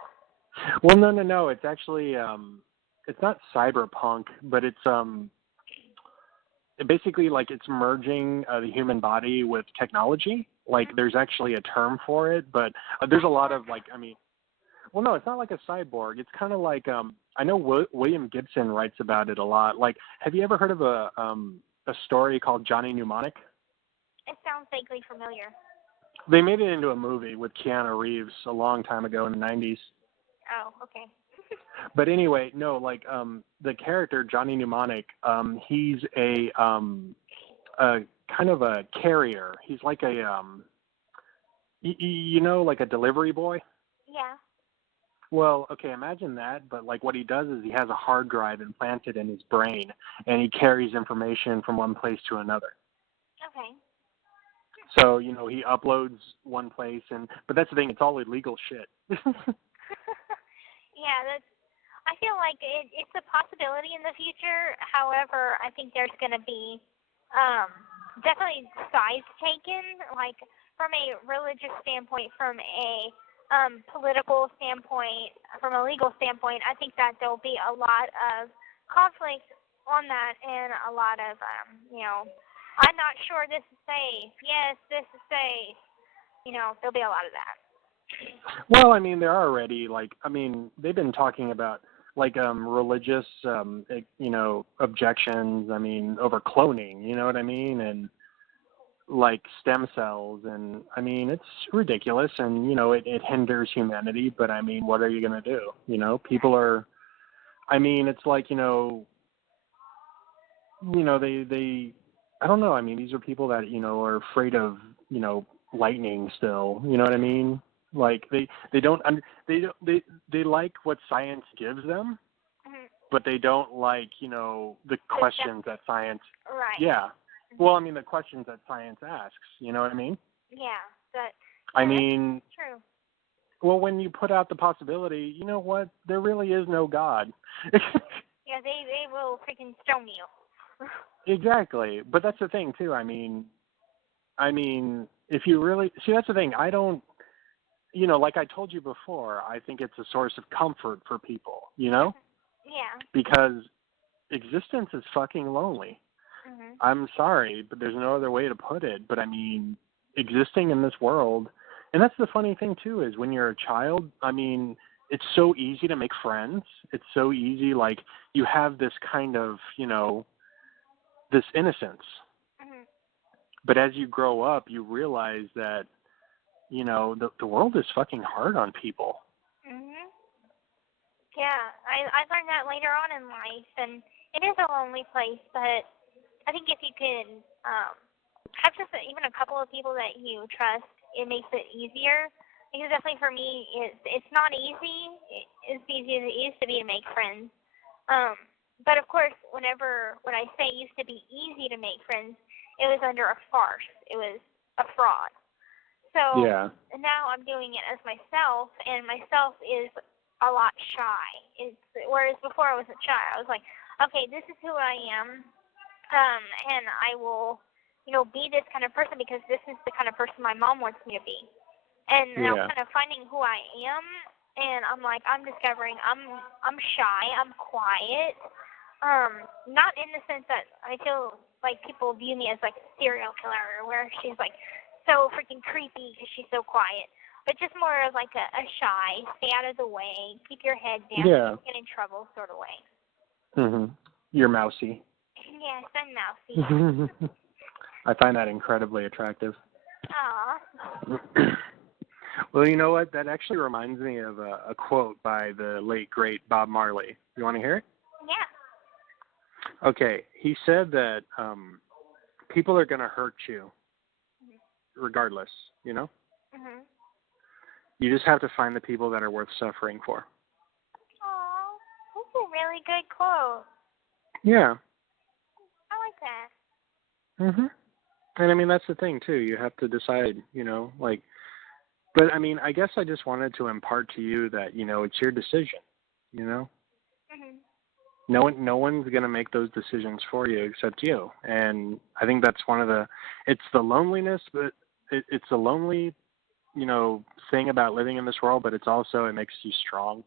Well, no. It's actually it's not cyberpunk, but it's basically like it's merging the human body with technology. Like there's actually a term for it, but there's a lot of well, no, it's not like a cyborg. It's kind of like I know William Gibson writes about it a lot. Like, have you ever heard of a story called Johnny Mnemonic? It sounds vaguely familiar. They made it into a movie with Keanu Reeves a long time ago in the 90s. Oh, okay. But anyway, no, like the character Johnny Mnemonic, he's a kind of a carrier. He's like a like a delivery boy. Yeah. Well, okay, imagine that, but like what he does is he has a hard drive implanted in his brain, and he carries information from one place to another. Okay. So, he uploads one place, but that's the thing, it's all illegal shit. Yeah, I feel like it's a possibility in the future. However, I think there's going to be definitely sides taken, like from a religious standpoint, from a political standpoint, from a legal standpoint. I think that there'll be a lot of conflict on that, and a lot of I'm not sure this is safe. Yes, this is safe. There'll be a lot of that. Well, I mean, they're already they've been talking about religious objections. I mean, over cloning. You know what I mean? And like stem cells, and I mean, it's ridiculous, and it hinders humanity. But I mean, what are you gonna do? People are. I mean, it's like they. I don't know. I mean, these are people that are afraid of lightning still. You know what I mean? Like they like what science gives them, but they don't like the questions that science. Right. Yeah. Well, I mean the questions that science asks. You know what I mean? Yeah. I mean. True. Well, when you put out the possibility, you know what? There really is no God. Yeah, they will freaking stone you. Exactly, but that's the thing too. I mean, if you really see, that's the thing. I don't, like I told you before, I think it's a source of comfort for people. Yeah. Because existence is fucking lonely. I'm sorry, but there's no other way to put it. But I mean, existing in this world, and that's the funny thing too, is when you're a child. I mean, it's so easy to make friends. It's so easy. Like you have this kind of, this innocence. But as you grow up, you realize that, the world is fucking hard on people. Yeah, I learned that later on in life, and it is a lonely place, but I think if you can have just even a couple of people that you trust, it makes it easier. Because definitely for me, it's not easy. It's easy as it used to be to make friends. But of course, when I say it used to be easy to make friends, it was under a farce. It was a fraud. So now I'm doing it as myself, and myself is a lot shy. Whereas before I wasn't shy. I was like, okay, this is who I am, and I will, be this kind of person because this is the kind of person my mom wants me to be. And now I'm kind of finding who I am, and I'm discovering I'm shy, I'm quiet. Not in the sense that I feel like people view me as like a serial killer, where she's like so freaking creepy because she's so quiet, but just more of like a shy, stay out of the way, keep your head down, don't get in trouble sort of way. You're mousy. Yes, I'm mousy. I find that incredibly attractive. Aw. Well, you know what? That actually reminds me of a quote by the late, great Bob Marley. You want to hear it? Yeah. Okay. He said that people are going to hurt you regardless, You just have to find the people that are worth suffering for. Aw, that's a really good quote. Yeah. I like that. And I mean, that's the thing, too. You have to decide, but I mean, I guess I just wanted to impart to you that, it's your decision, No one's going to make those decisions for you except you. And I think that's it's the loneliness, but it's a lonely, thing about living in this world, but it's also, it makes you strong.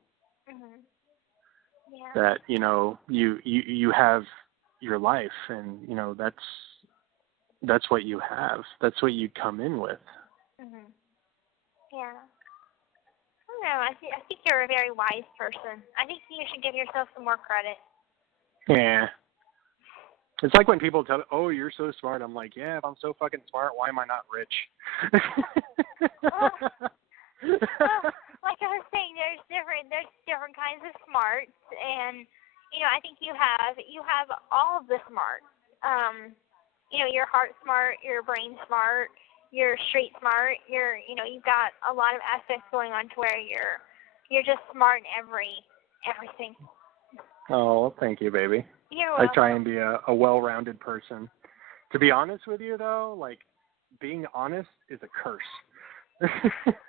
Yeah. That, you have your life, and, that's what you have. That's what you come in with. Yeah. I don't know. I think you're a very wise person. I think you should give yourself some more credit. Yeah. It's like when people tell me, oh, you're so smart. I'm like, yeah, if I'm so fucking smart, why am I not rich? Like I was saying, there's different kinds of smarts, and I think you have all of the smarts. Your heart smart, your brain smart, your street smart. You've got a lot of aspects going on to where you're just smart in everything. Oh, thank you, baby. You're welcome. I try and be a well-rounded person. To be honest with you, though, being honest is a curse.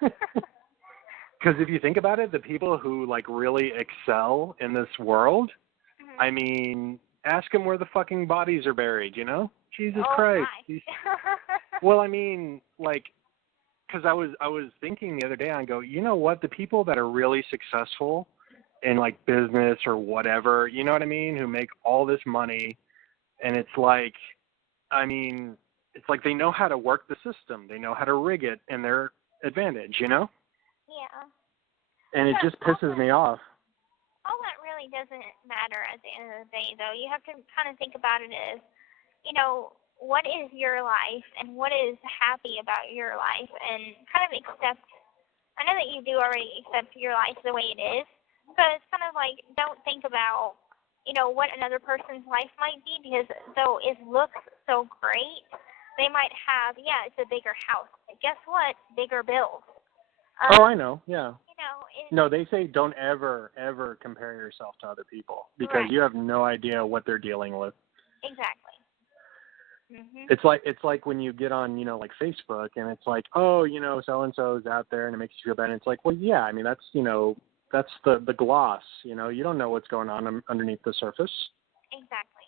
Because if you think about it, the people who, really excel in this world, I mean, ask them where the fucking bodies are buried, Jesus Christ. Well, I mean, because I was thinking the other day, I go, you know what? The people that are really successful in business or whatever, you know what I mean, who make all this money, and it's they know how to work the system. They know how to rig it in their advantage, Yeah. And it just pisses me off. All that really doesn't matter at the end of the day, though. You have to kind of think about it as, what is your life and what is happy about your life, and kind of accept. I know that you do already accept your life the way it is, but it's kind of don't think about, what another person's life might be, because though it looks so great, they might have, it's a bigger house. But guess what? Bigger bills. I know, yeah. No, they say don't ever, ever compare yourself to other people, because you have no idea what they're dealing with. Exactly. It's like when you get on, Facebook, and it's like, oh, so-and-so is out there, and it makes you feel bad. And it's like, well, yeah, I mean, that's, that's the gloss, you don't know what's going on underneath the surface. Exactly.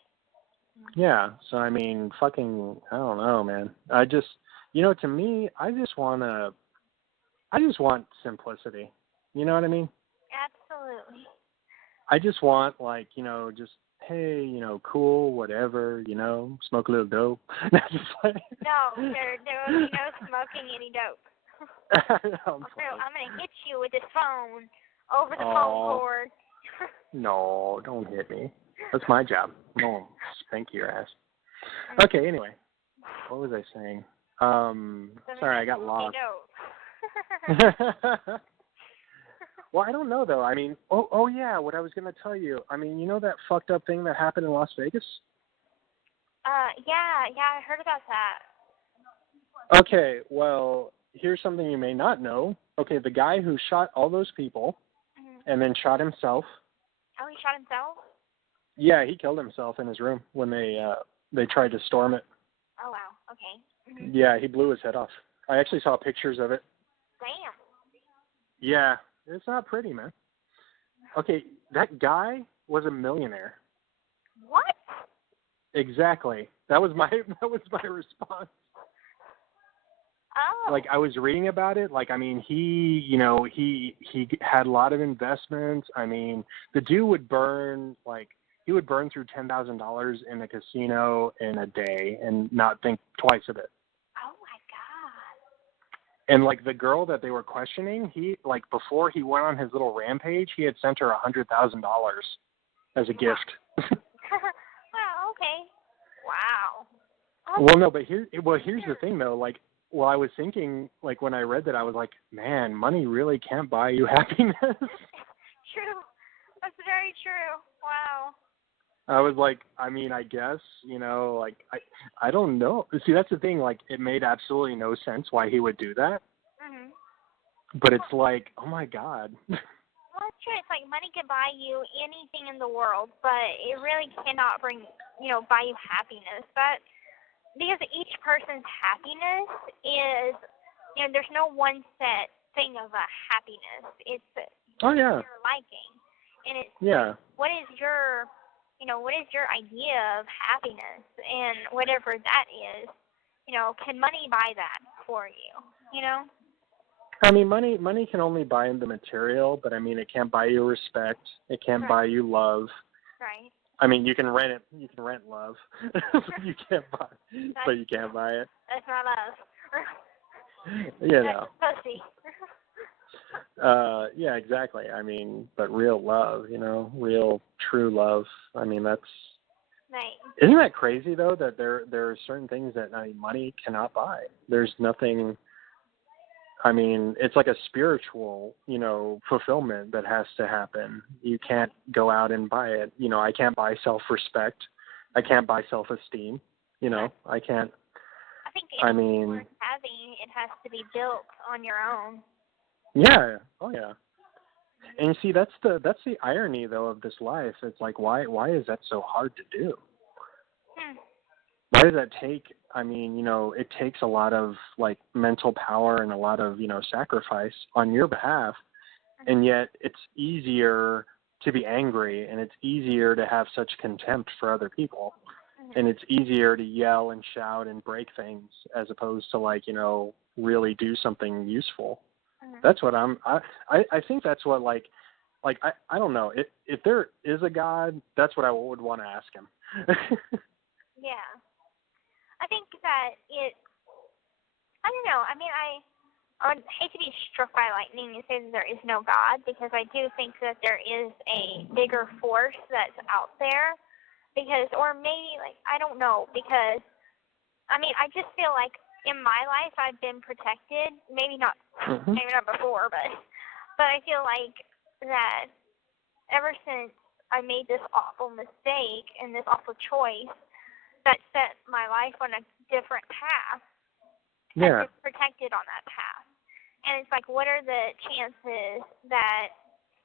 Yeah, so I mean, fucking, I don't know, man. I just, to me, I just want simplicity. You know what I mean? Absolutely. I just want, just, hey, cool, whatever, smoke a little dope. No, there will be no smoking any dope. I'm going to hit you with this phone over the phone cord. No, don't hit me. That's my job. No, spank your ass. Okay, anyway. What was I saying? Sorry, I got lost. Well, I don't know, though. I mean, yeah, what I was going to tell you. I mean, that fucked up thing that happened in Las Vegas? Yeah, I heard about that. Okay, well, here's something you may not know. Okay, the guy who shot all those people and then shot himself. Oh, he shot himself? Yeah, he killed himself in his room when they tried to storm it. Oh, wow. Okay. Mm-hmm. Yeah, he blew his head off. I actually saw pictures of it. Damn. Yeah, it's not pretty, man. Okay, that guy was a millionaire. What? Exactly. That was my response. Oh. Like, I was reading about it. Like, I mean, he had a lot of investments. I mean, the dude would burn through $10,000 in a casino in a day and not think twice of it. Oh my God. And like the girl that they were questioning, before he went on his little rampage, he had sent her $100,000 as a gift. Wow. Okay. Wow. Well, no, but here's the thing though. Like, well, I was thinking, like, when I read that, I was like, man, money really can't buy you happiness. True. That's very true. Wow. I was like, I mean, I guess, like, I don't know. See, that's the thing. Like, it made absolutely no sense why he would do that. Mhm. But it's like, oh my God. Well, it's true. It's like money can buy you anything in the world, but it really cannot buy you happiness. Because each person's happiness is, there's no one set thing of a happiness. It's your liking, and it's what is your idea of happiness, and whatever that is, can money buy that for you? I mean, money can only buy the material, but I mean, it can't buy you respect. It can't buy you love. Right. I mean, you can rent it. You can rent love. You can't buy, but you can't buy it. That's not love. That's pussy. Yeah, exactly. I mean, but real love, real true love. I mean, that's. Right. Isn't that crazy though that there are certain things that money cannot buy? There's nothing. I mean, it's like a spiritual, fulfillment that has to happen. You can't go out and buy it. I can't buy self-respect. I can't buy self-esteem. I can't. I think worth having, it has to be built on your own. Yeah. Oh, yeah. And see, that's the irony though of this life. It's like, why is that so hard to do? Why does that take? I mean, it takes a lot of like mental power and a lot of sacrifice on your behalf, and yet it's easier to be angry, and it's easier to have such contempt for other people, and it's easier to yell and shout and break things as opposed to like really do something useful. That's what I think that's what like I don't know if there is a God, that's what I would want to ask him. Yeah. I think that I don't know. I mean, I would hate to be struck by lightning and say that there is no God, because I do think that there is a bigger force that's out there, or maybe, like, I don't know, because, I mean, I just feel like in my life I've been protected, maybe not before, but I feel like that ever since I made this awful mistake and this awful choice, that set my life on a different path. Yeah. I've been protected on that path. And it's like, what are the chances that,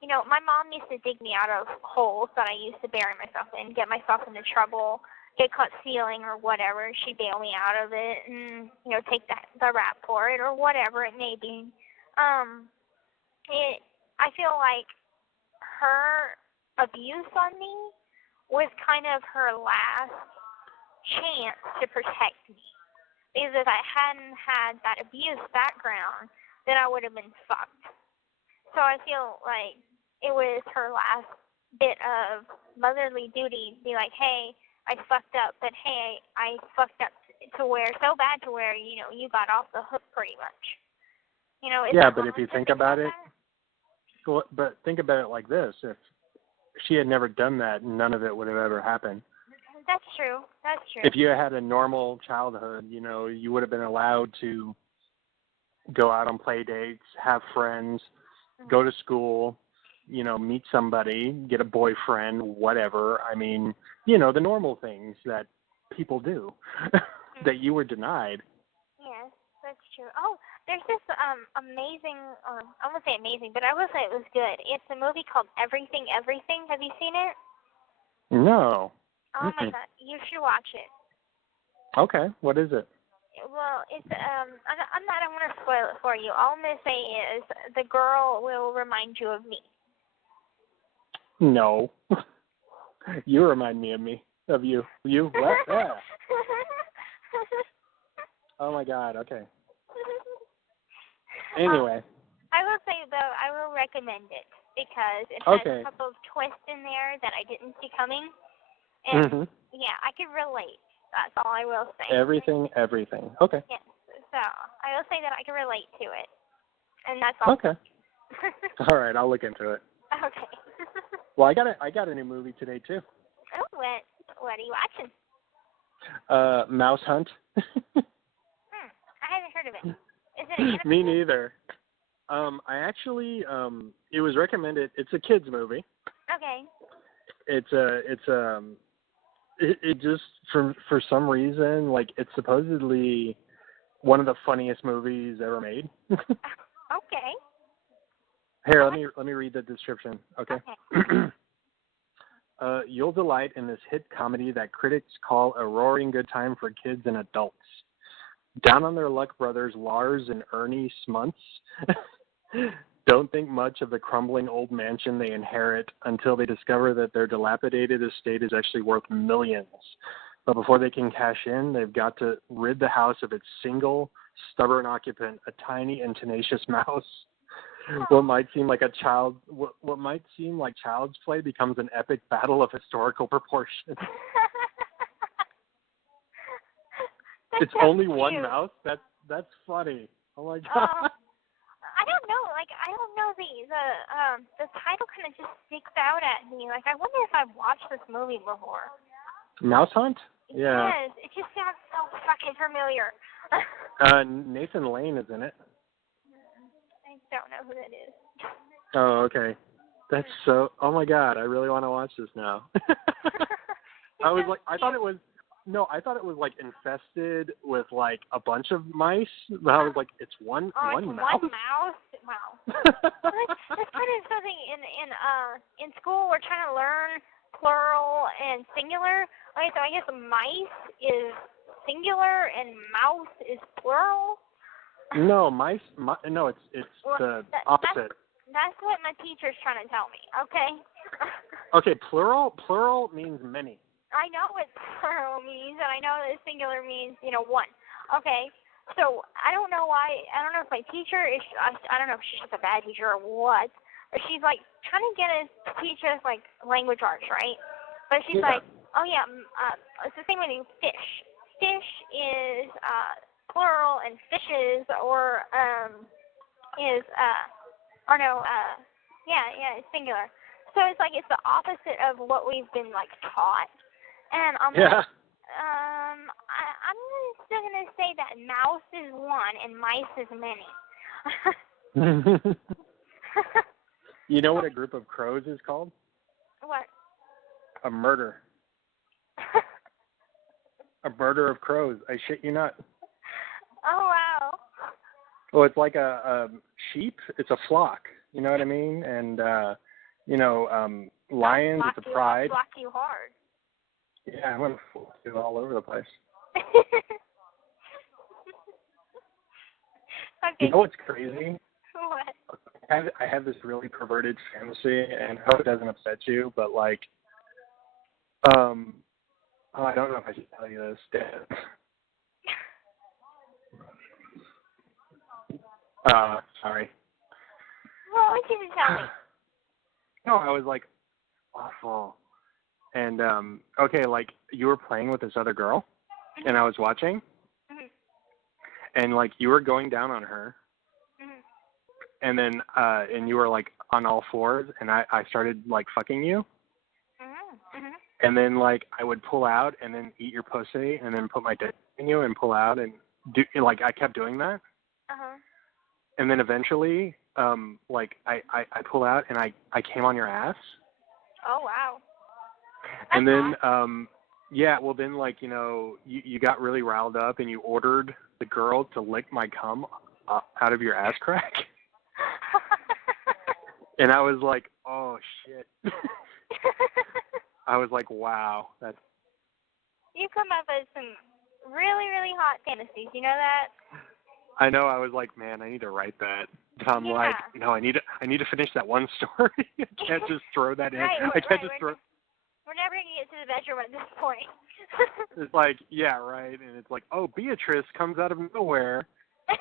my mom used to dig me out of holes that I used to bury myself in, get myself into trouble, get caught stealing or whatever. She'd bail me out of it and, take the rap for it or whatever it may be. I feel like her abuse on me was kind of her last chance to protect me, because if I hadn't had that abuse background, then I would have been fucked. So I feel like it was her last bit of motherly duty to be like, hey, I fucked up, but hey, I fucked up so bad to where you got off the hook pretty much. Yeah, but if you think about it, but think about it like this: if she had never done that, none of it would have ever happened. That's true. If you had a normal childhood, you would have been allowed to go out on play dates, have friends, go to school, meet somebody, get a boyfriend, whatever. I mean, the normal things that people do that you were denied. Yes, that's true. Oh, there's this amazing, I won't say amazing, but I will say it was good. It's a movie called Everything, Everything. Have you seen it? No. Oh my god, you should watch it. Okay, what is it? Well, it's I don't want to spoil it for you. All I'm gonna say is the girl will remind you of me. No. You remind me of you. You? What? Yeah. Oh my god, okay. I Anyway. will say though, I will recommend it because it has a couple of twists in there that I didn't see coming. And yeah, I can relate. That's all I will say. Everything. Okay. Yes. So I will say that I can relate to it. And that's all. Okay. All right, I'll look into it. Okay. Well, I got a new movie today too. Oh, what are you watching? Mouse Hunt. I haven't heard of it. Is it an animated? Me neither. I actually it was recommended. It's a kids movie. Okay. It just for some reason, like, it's supposedly one of the funniest movies ever made. Okay. Here, let me read the description. Okay. You'll delight in this hit comedy that critics call a roaring good time for kids and adults. Down on their luck brothers Lars and Ernie Smuntz don't think much of the crumbling old mansion they inherit until they discover that their dilapidated estate is actually worth millions. But before they can cash in, they've got to rid the house of its single, stubborn occupant, a tiny and tenacious mouse. What might seem like child's play becomes an epic battle of historical proportions. It's only cute. One mouse? That's funny. Oh my god. I don't know. Like, I don't know, the title kind of just sticks out at me. Like, I wonder if I've watched this movie before. Mouse Hunt? Yeah. Yes, it just sounds so fucking familiar. Nathan Lane is in it. I don't know who that is. Oh, okay. That's so. Oh my god, I really want to watch this now. I thought it was like infested with like a bunch of mice. But I was like, it's one mouse. One mouse. Wow. That's kind of something in school. We're trying to learn plural and singular. Okay, so I guess mice is singular and mouse is plural. No, no, it's the opposite. That's what my teacher's trying to tell me. Okay. Okay, plural means many. I know what plural means, and I know that singular means, one. Okay, so I don't know why. I don't know if my teacher is. I don't know if she's just a bad teacher or what. But she's like trying to get us to teach us like language arts, right? But she's like, oh yeah, it's the same with fish. Fish is plural, and fishes it's singular. So it's like it's the opposite of what we've been like taught. And I'm still gonna say that mouse is one and mice is many. You know what a group of crows is called? What? A murder. A murder of crows. I shit you not. Oh wow. Well, it's like a sheep. It's a flock. You know what I mean? And lions. It's a pride. Flock you hard. Yeah, I'm gonna flock you all over the place. Okay. You know what's crazy? What? I have this really perverted fantasy, and I hope it doesn't upset you, but like, I don't know if I should tell you this, Dan. Sorry. Well, what did you tell me? No, I was like, awful. And, okay, like, you were playing with this other girl, and I was watching, and, like, you were going down on her, and then, and you were, like, on all fours, and I started, like, fucking you, and then, like, I would pull out and then eat your pussy, and then put my dick in you and pull out, and, like, I kept doing that. And then eventually, like, I pull out, and I came on your ass. Oh, wow. And then, then, like, you got really riled up, and you ordered the girl to lick my cum out of your ass crack. And I was like, oh, shit. I was like, wow, that's. You come up with some really, really hot fantasies. You know that? I know. I was like, man, I need to write that. But I'm like, no, I need to finish that one story. I can't just throw that in. I can't just throw. We're never gonna get to the bedroom at this point. It's like, yeah, right. And it's like, oh, Beatrice comes out of nowhere,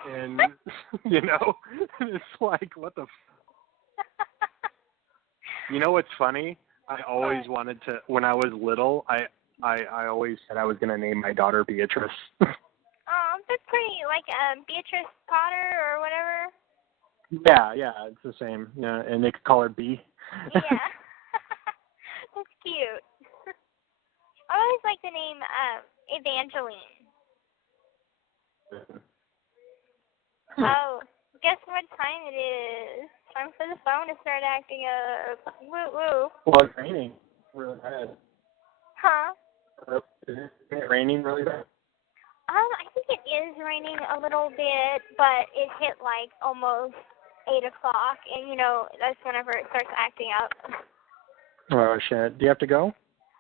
and it's like, what the. You know what's funny? I always wanted to. When I was little, I always said I was gonna name my daughter Beatrice. Oh, that's pretty. Like Beatrice Potter or whatever. Yeah, it's the same. Yeah, and they could call her B. Yeah, that's cute. I always like the name Evangeline. Oh, guess what time it is? Time for the phone to start acting up. Woo woo. Well, it's raining really bad. Huh? Is it raining really bad? I think it is raining a little bit, but it hit like almost 8 o'clock, and that's whenever it starts acting up. Oh shit! Do you have to go?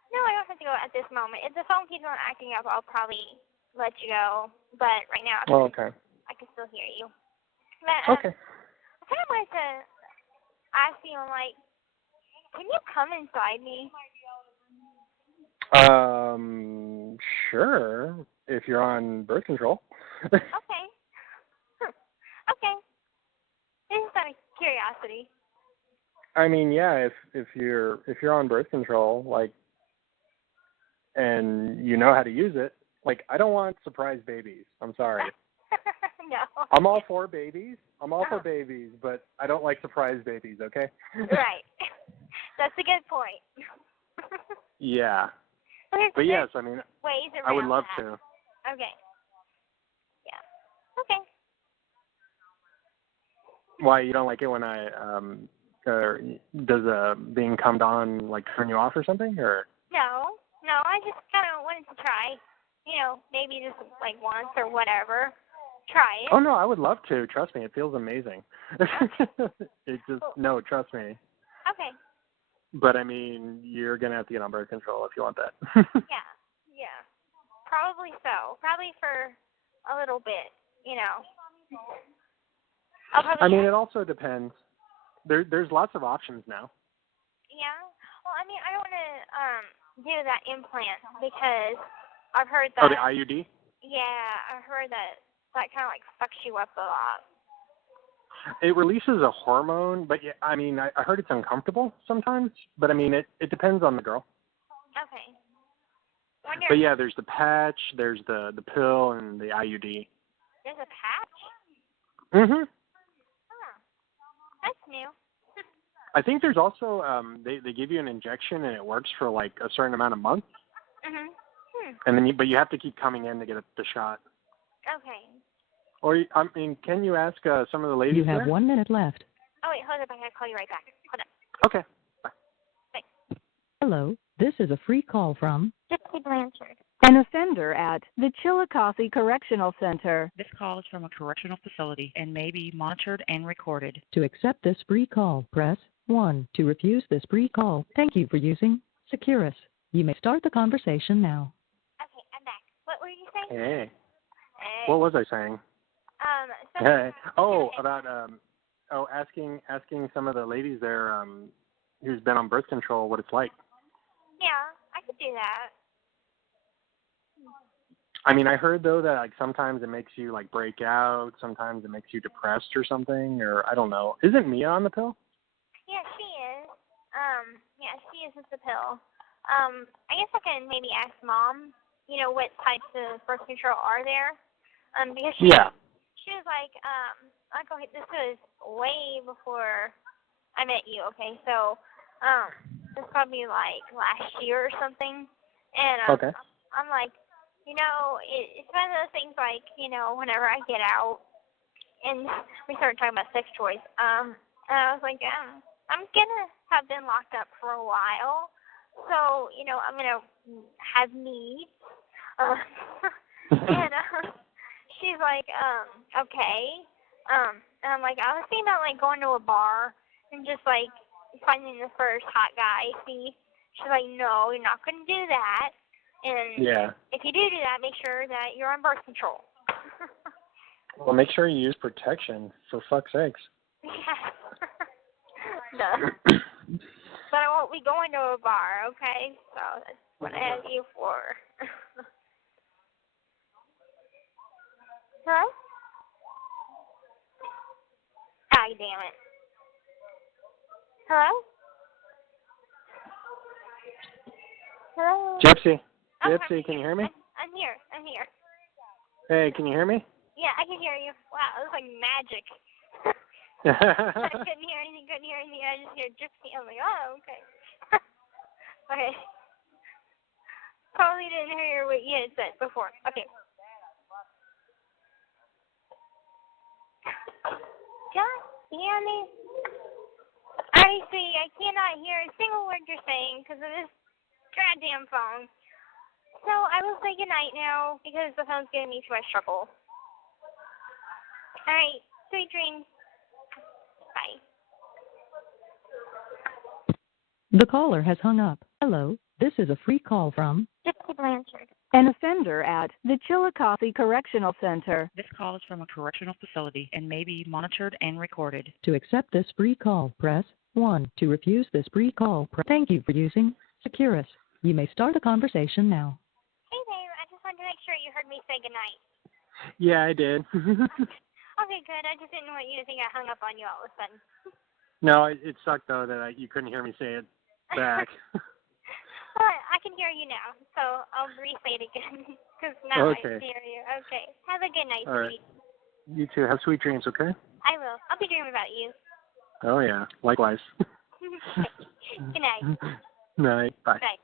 No, I don't have to go at this moment. If the phone keeps on acting up, I'll probably let you go. But right now, Okay. I can still hear you. But, okay. I kind of wanted to ask you, like, can you come inside me? Sure. If you're on birth control. Okay. Okay. This is out of curiosity. I mean, yeah. If you're on birth control, like, and you know how to use it, like, I don't want surprise babies. I'm sorry. No. I'm all for babies. For babies, but I don't like surprise babies. Okay. Right. That's a good point. Yeah. Okay, but yes, I mean, ways around I would love that. to. Okay. Yeah. Okay. Why, you don't like it when I does being cummed on like turn you off or something, or? No, I just kind of wanted to try. Maybe just like once or whatever. Try it. Oh no, I would love to. Trust me, it feels amazing. It just no, trust me. Okay. But I mean, you're gonna have to get on birth control if you want that. Yeah. Probably so. Probably for a little bit. I mean, it also depends. There's lots of options now. Yeah. Well, I mean, I don't want to do that implant because I've heard that. Oh, the IUD? Yeah, I've heard that kind of like fucks you up a lot. It releases a hormone, but yeah, I mean, I heard it's uncomfortable sometimes. But I mean, it depends on the girl. Okay. But yeah, there's the patch, there's the pill, and the IUD. There's a patch? Mhm. Huh. That's new. I think there's also they give you an injection and it works for like a certain amount of months. Mhm. And then you have to keep coming in to get the shot. Okay. Or I mean, can you ask some of the ladies? You have there? 1 minute left. Oh wait, hold up! I gotta call you right back. Hold up. Okay. Bye. Thanks. Hello, this is a free call from Gypsy Blanchard. An offender at the Chillicothe Correctional Center. This call is from a correctional facility and may be monitored and recorded. To accept this free call, press 1. To refuse this free call, thank you for using Securus. You may start the conversation now. Okay, I'm back. What were you saying? Hey. Hey. What was I saying? Hey. Oh, about asking some of the ladies there who's been on birth control what it's like. Yeah, I could do that. I mean, I heard though that like sometimes it makes you like break out, sometimes it makes you depressed or something, or I don't know. Isn't Mia on the pill? Yeah, she is. Yeah, she is with the pill. I guess I can maybe ask Mom, what types of birth control are there? Because she was like, Uncle, this was way before I met you, okay? So, this probably like last year or something. And Okay. I'm like, it's one of those things like, whenever I get out and we started talking about sex toys, and I was like, I'm gonna have been locked up for a while, so, I'm gonna have needs. And she's like, okay. And I'm like, I was thinking about like going to a bar and just like finding the first hot guy, see She's like, no, you're not going to do that. And if you do that, make sure that you're on birth control. Well, make sure you use protection, for fuck's sakes. Yeah. No. But I won't be going to a bar, okay? So that's what I have you for. Hello? Ah, damn it. Hello? Hello? Gypsy. Oh, Gypsy, can you hear me? I'm here. I'm here. Hey, can you hear me? Yeah, I can hear you. Wow, it was like magic. I couldn't hear anything. I just hear Gypsy. I'm like, oh, okay. Okay. Probably didn't hear what you had said before. Okay. God damn it. I see. I cannot hear a single word you're saying because of this goddamn phone. So I will say goodnight now because the phone's giving me too much trouble. Alright. Sweet dreams. Bye. The caller has hung up. Hello, this is a free call from Gypsy Blanchard. An offender at the Chillicothe Correctional Center. This call is from a correctional facility and may be monitored and recorded. To accept this free call, press 1. To refuse this free call, thank you for using Securus. You may start a conversation now. Hey there, I just wanted to make sure you heard me say goodnight. Yeah, I did. Okay, good. I just didn't want you to think I hung up on you all of a sudden. No, it sucked, though, that you couldn't hear me say it back. Well, I can hear you now, so I'll re-say it again, because now I can hear you. Okay. Have a good night, all right. You too. Have sweet dreams, okay? I will. I'll be dreaming about you. Oh, yeah. Likewise. Good night. Night. Bye. Bye.